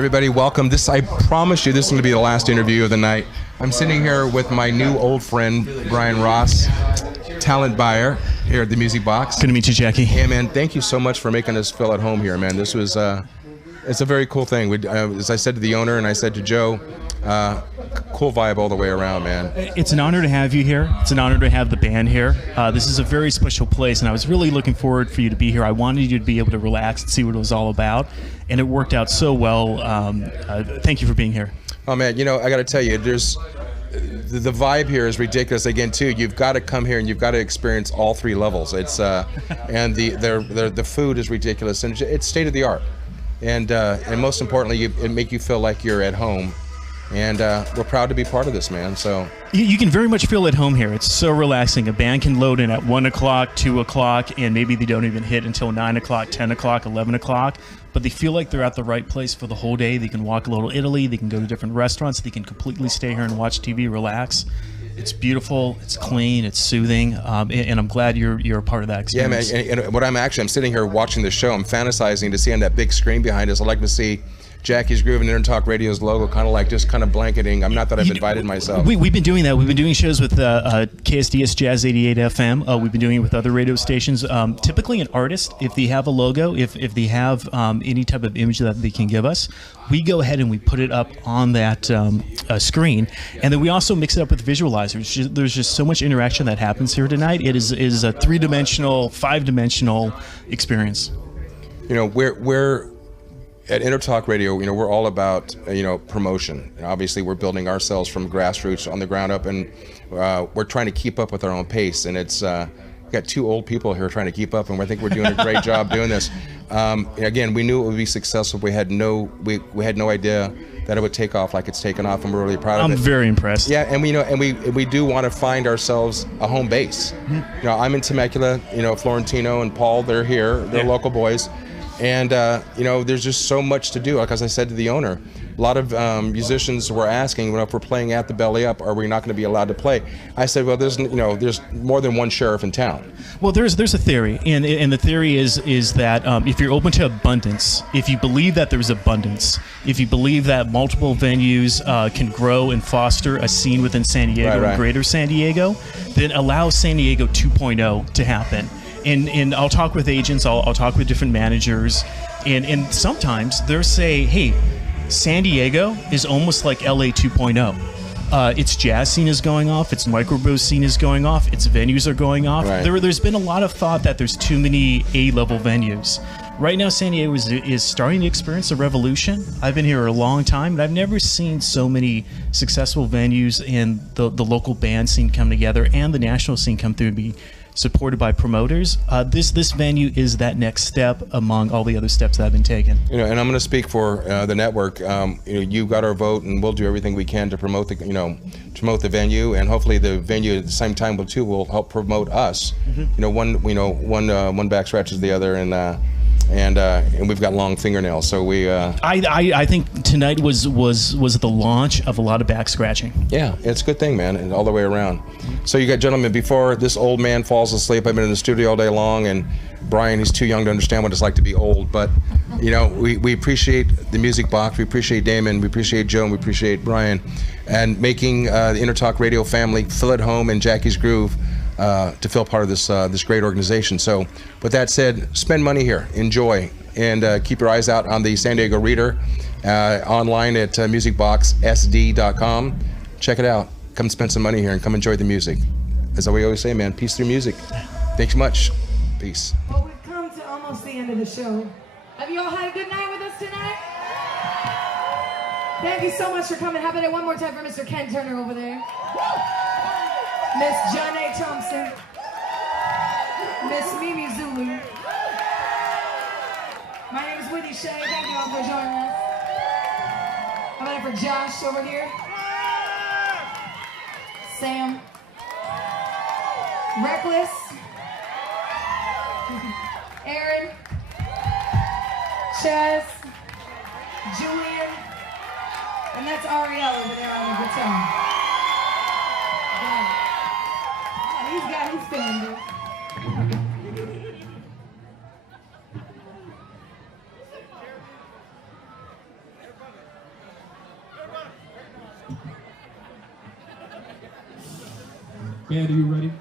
Everybody, welcome. I promise you, this is going to be the last interview of the night. I'm sitting here with my new old friend, Brian Ross, talent buyer here at the Music Box. Good to meet you, Jackie. Hey, man, thank you so much for making us feel at home here, man. This was, it's a very cool thing. As I said to the owner and I said to Joe, cool vibe all the way around, man. It's an honor to have you here. It's an honor to have the band here. This is a very special place, and I was really looking forward for you to be here. I wanted you to be able to relax and see what it was all about, and it worked out so well. Thank you for being here. Oh, man, I got to tell you, the vibe here is ridiculous. Again, too, you've got to come here and you've got to experience all three levels. It's and the food is ridiculous, and it's state of the art, and most importantly, it make you feel like you're at home. And we're proud to be part of this, man. So you can very much feel at home here. It's so relaxing. A band can load in at 1 o'clock, 2 o'clock, and maybe they don't even hit until 9 o'clock, 10 o'clock, 11 o'clock. But they feel like they're at the right place for the whole day. They can walk a little Italy. They can go to different restaurants. They can completely stay here and watch TV, relax. It's beautiful. It's clean. It's soothing. And I'm glad you're a part of that experience. Yeah, man. And what I'm sitting here watching the show. I'm fantasizing to see on that big screen behind us. I'd like to see Jackie's Groove and Intertalk Radio's logo kind of blanketing. I'm not that I've invited myself. We've been doing that. We've been doing shows with KSDS Jazz 88 FM. We've been doing it with other radio stations. Typically an artist, if they have a logo, if they have any type of image that they can give us, we go ahead and we put it up on that screen. And then we also mix it up with visualizers. There's just so much interaction that happens here tonight. It is a 3-dimensional, 5-dimensional experience. We're at Intertalk Radio, we're all about, promotion. And obviously, we're building ourselves from grassroots on the ground up, and we're trying to keep up with our own pace. And it's we've got 2 old people here trying to keep up, and I think we're doing a great job doing this. Again, we knew it would be successful. We had no idea that it would take off like it's taken off, and we're really proud of it. I'm very impressed. Yeah, and we do want to find ourselves a home base. Mm-hmm. I'm in Temecula. Florentino and Paul, they're here. They're local boys. And, there's just so much to do. Like, as I said to the owner, a lot of musicians were asking, if we're playing at the Belly Up, are we not going to be allowed to play? I said, well, there's more than one sheriff in town. Well, there's a theory, and the theory is that if you're open to abundance, if you believe that there's abundance, if you believe that multiple venues can grow and foster a scene within San Diego and greater San Diego, then allow San Diego 2.0 to happen. And I'll talk with agents, I'll talk with different managers, and sometimes they'll say, hey, San Diego is almost like LA 2.0. Its jazz scene is going off, its microbrew scene is going off, its venues are going off. Right. There's been a lot of thought that there's too many A-level venues. Right now, San Diego is starting to experience a revolution. I've been here a long time, and I've never seen so many successful venues and the local band scene come together and the national scene come through and be supported by promoters. This venue is that next step among all the other steps that have been taken. And I'm going to speak for the network. You got our vote, and we'll do everything we can to promote the venue, and hopefully the venue at the same time will help promote us. Mm-hmm. One back scratches the other, and we've got long fingernails, so we. I think tonight was the launch of a lot of back scratching. Yeah, it's a good thing, man, and all the way around. So you got, gentlemen, before this old man falls asleep, I've been in the studio all day long, and Brian, he's too young to understand what it's like to be old, but we appreciate the Music Box, we appreciate Damon, we appreciate Joe, and we appreciate Brian, and making the Intertalk Radio family feel at home in Jackie's Groove. To feel part of this great organization. So with that said, spend money here, enjoy, and keep your eyes out on the San Diego Reader online at musicboxsd.com. Check it out. Come spend some money here and come enjoy the music. As we always say, man, peace through music. Thanks much. Peace. Well, we've come to almost the end of the show. Have you all had a good night with us tonight? Thank you so much for coming. How about it one more time for Mr. Ken Turner over there? Miss John A. Thompson, Miss Mimi Zulu. My name is Whitney Shea. Thank you all for joining us. How about it for Josh over here? Sam. Reckless. Aaron. Chaz. Julian. And that's Ariel over there on the guitar. He's got his fingers. Band, are you ready?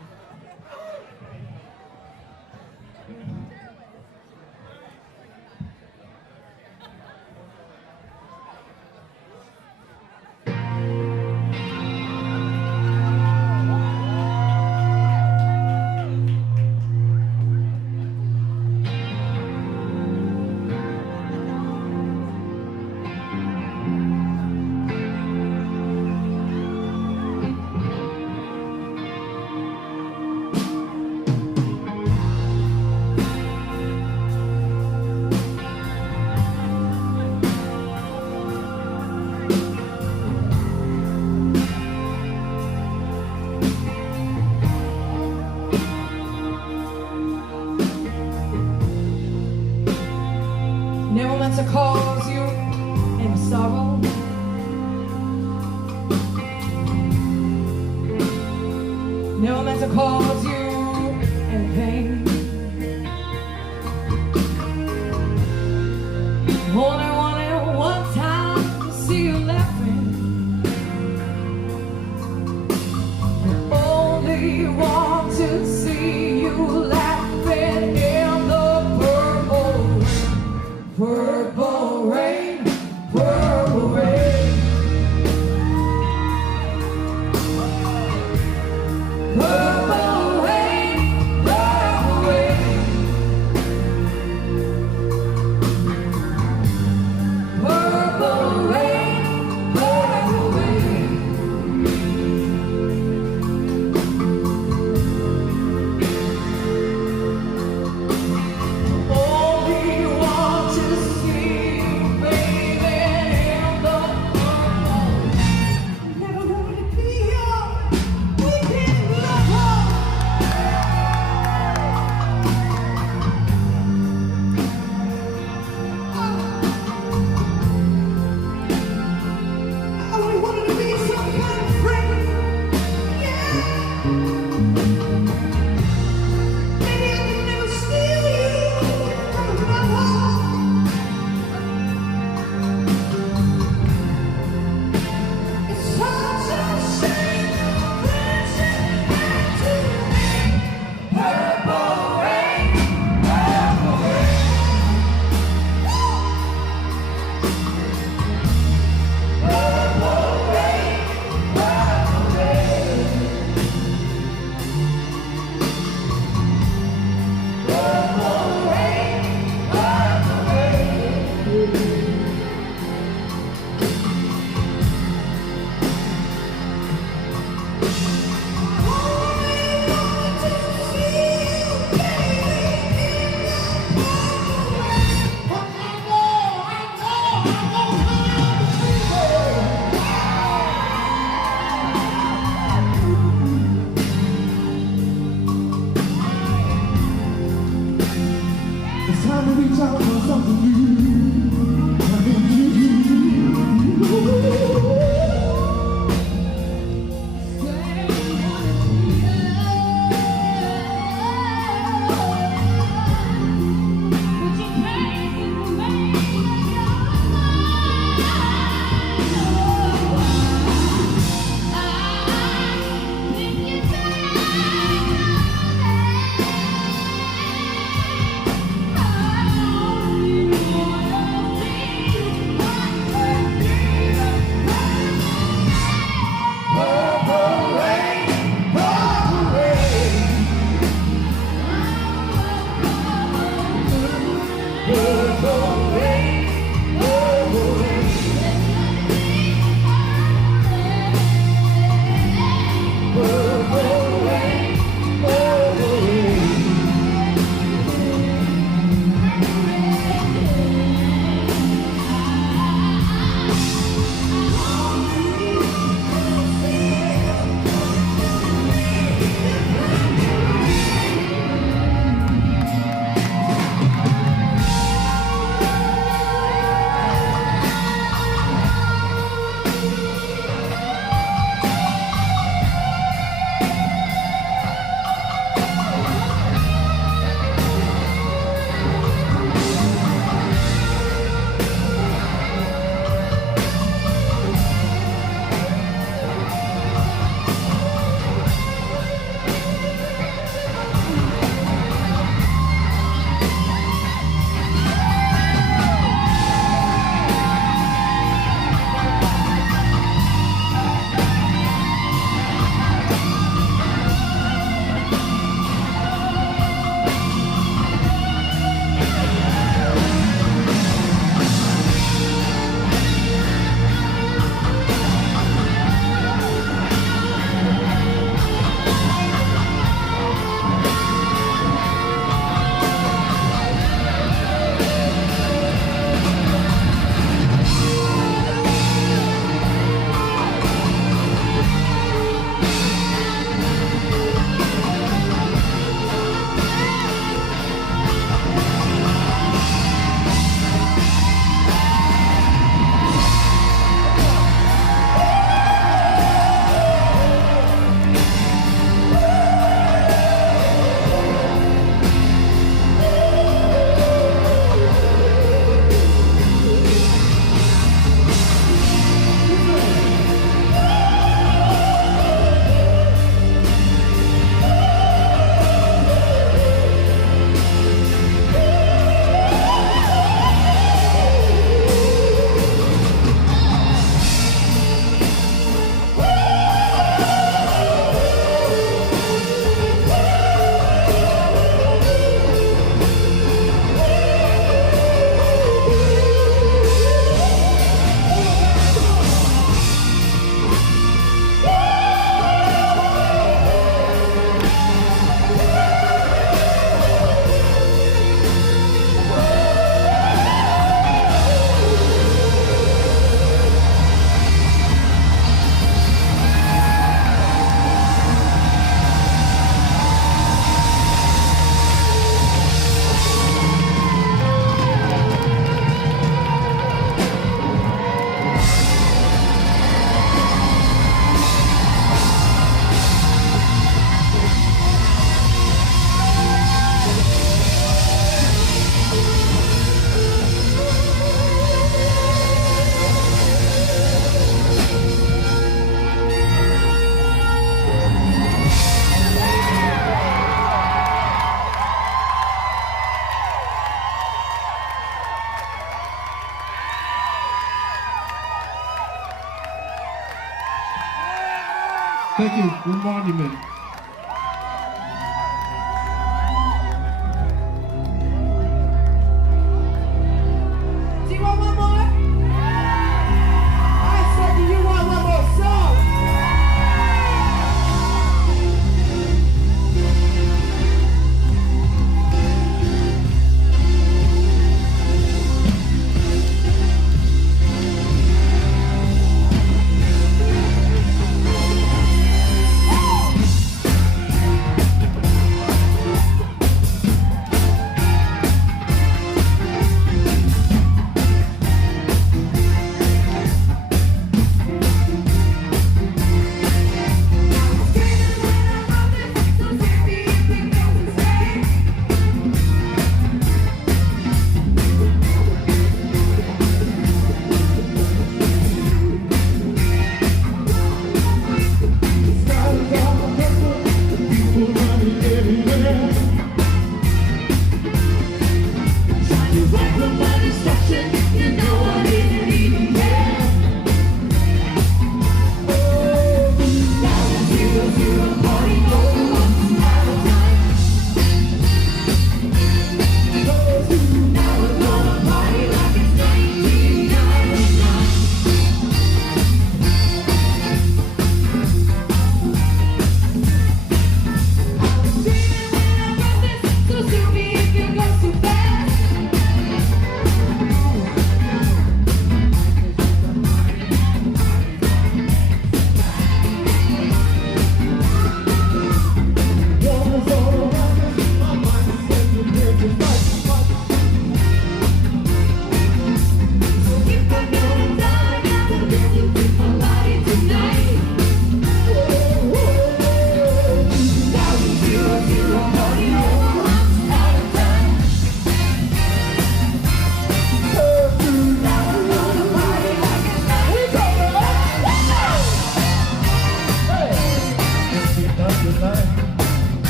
Thank you, Monument.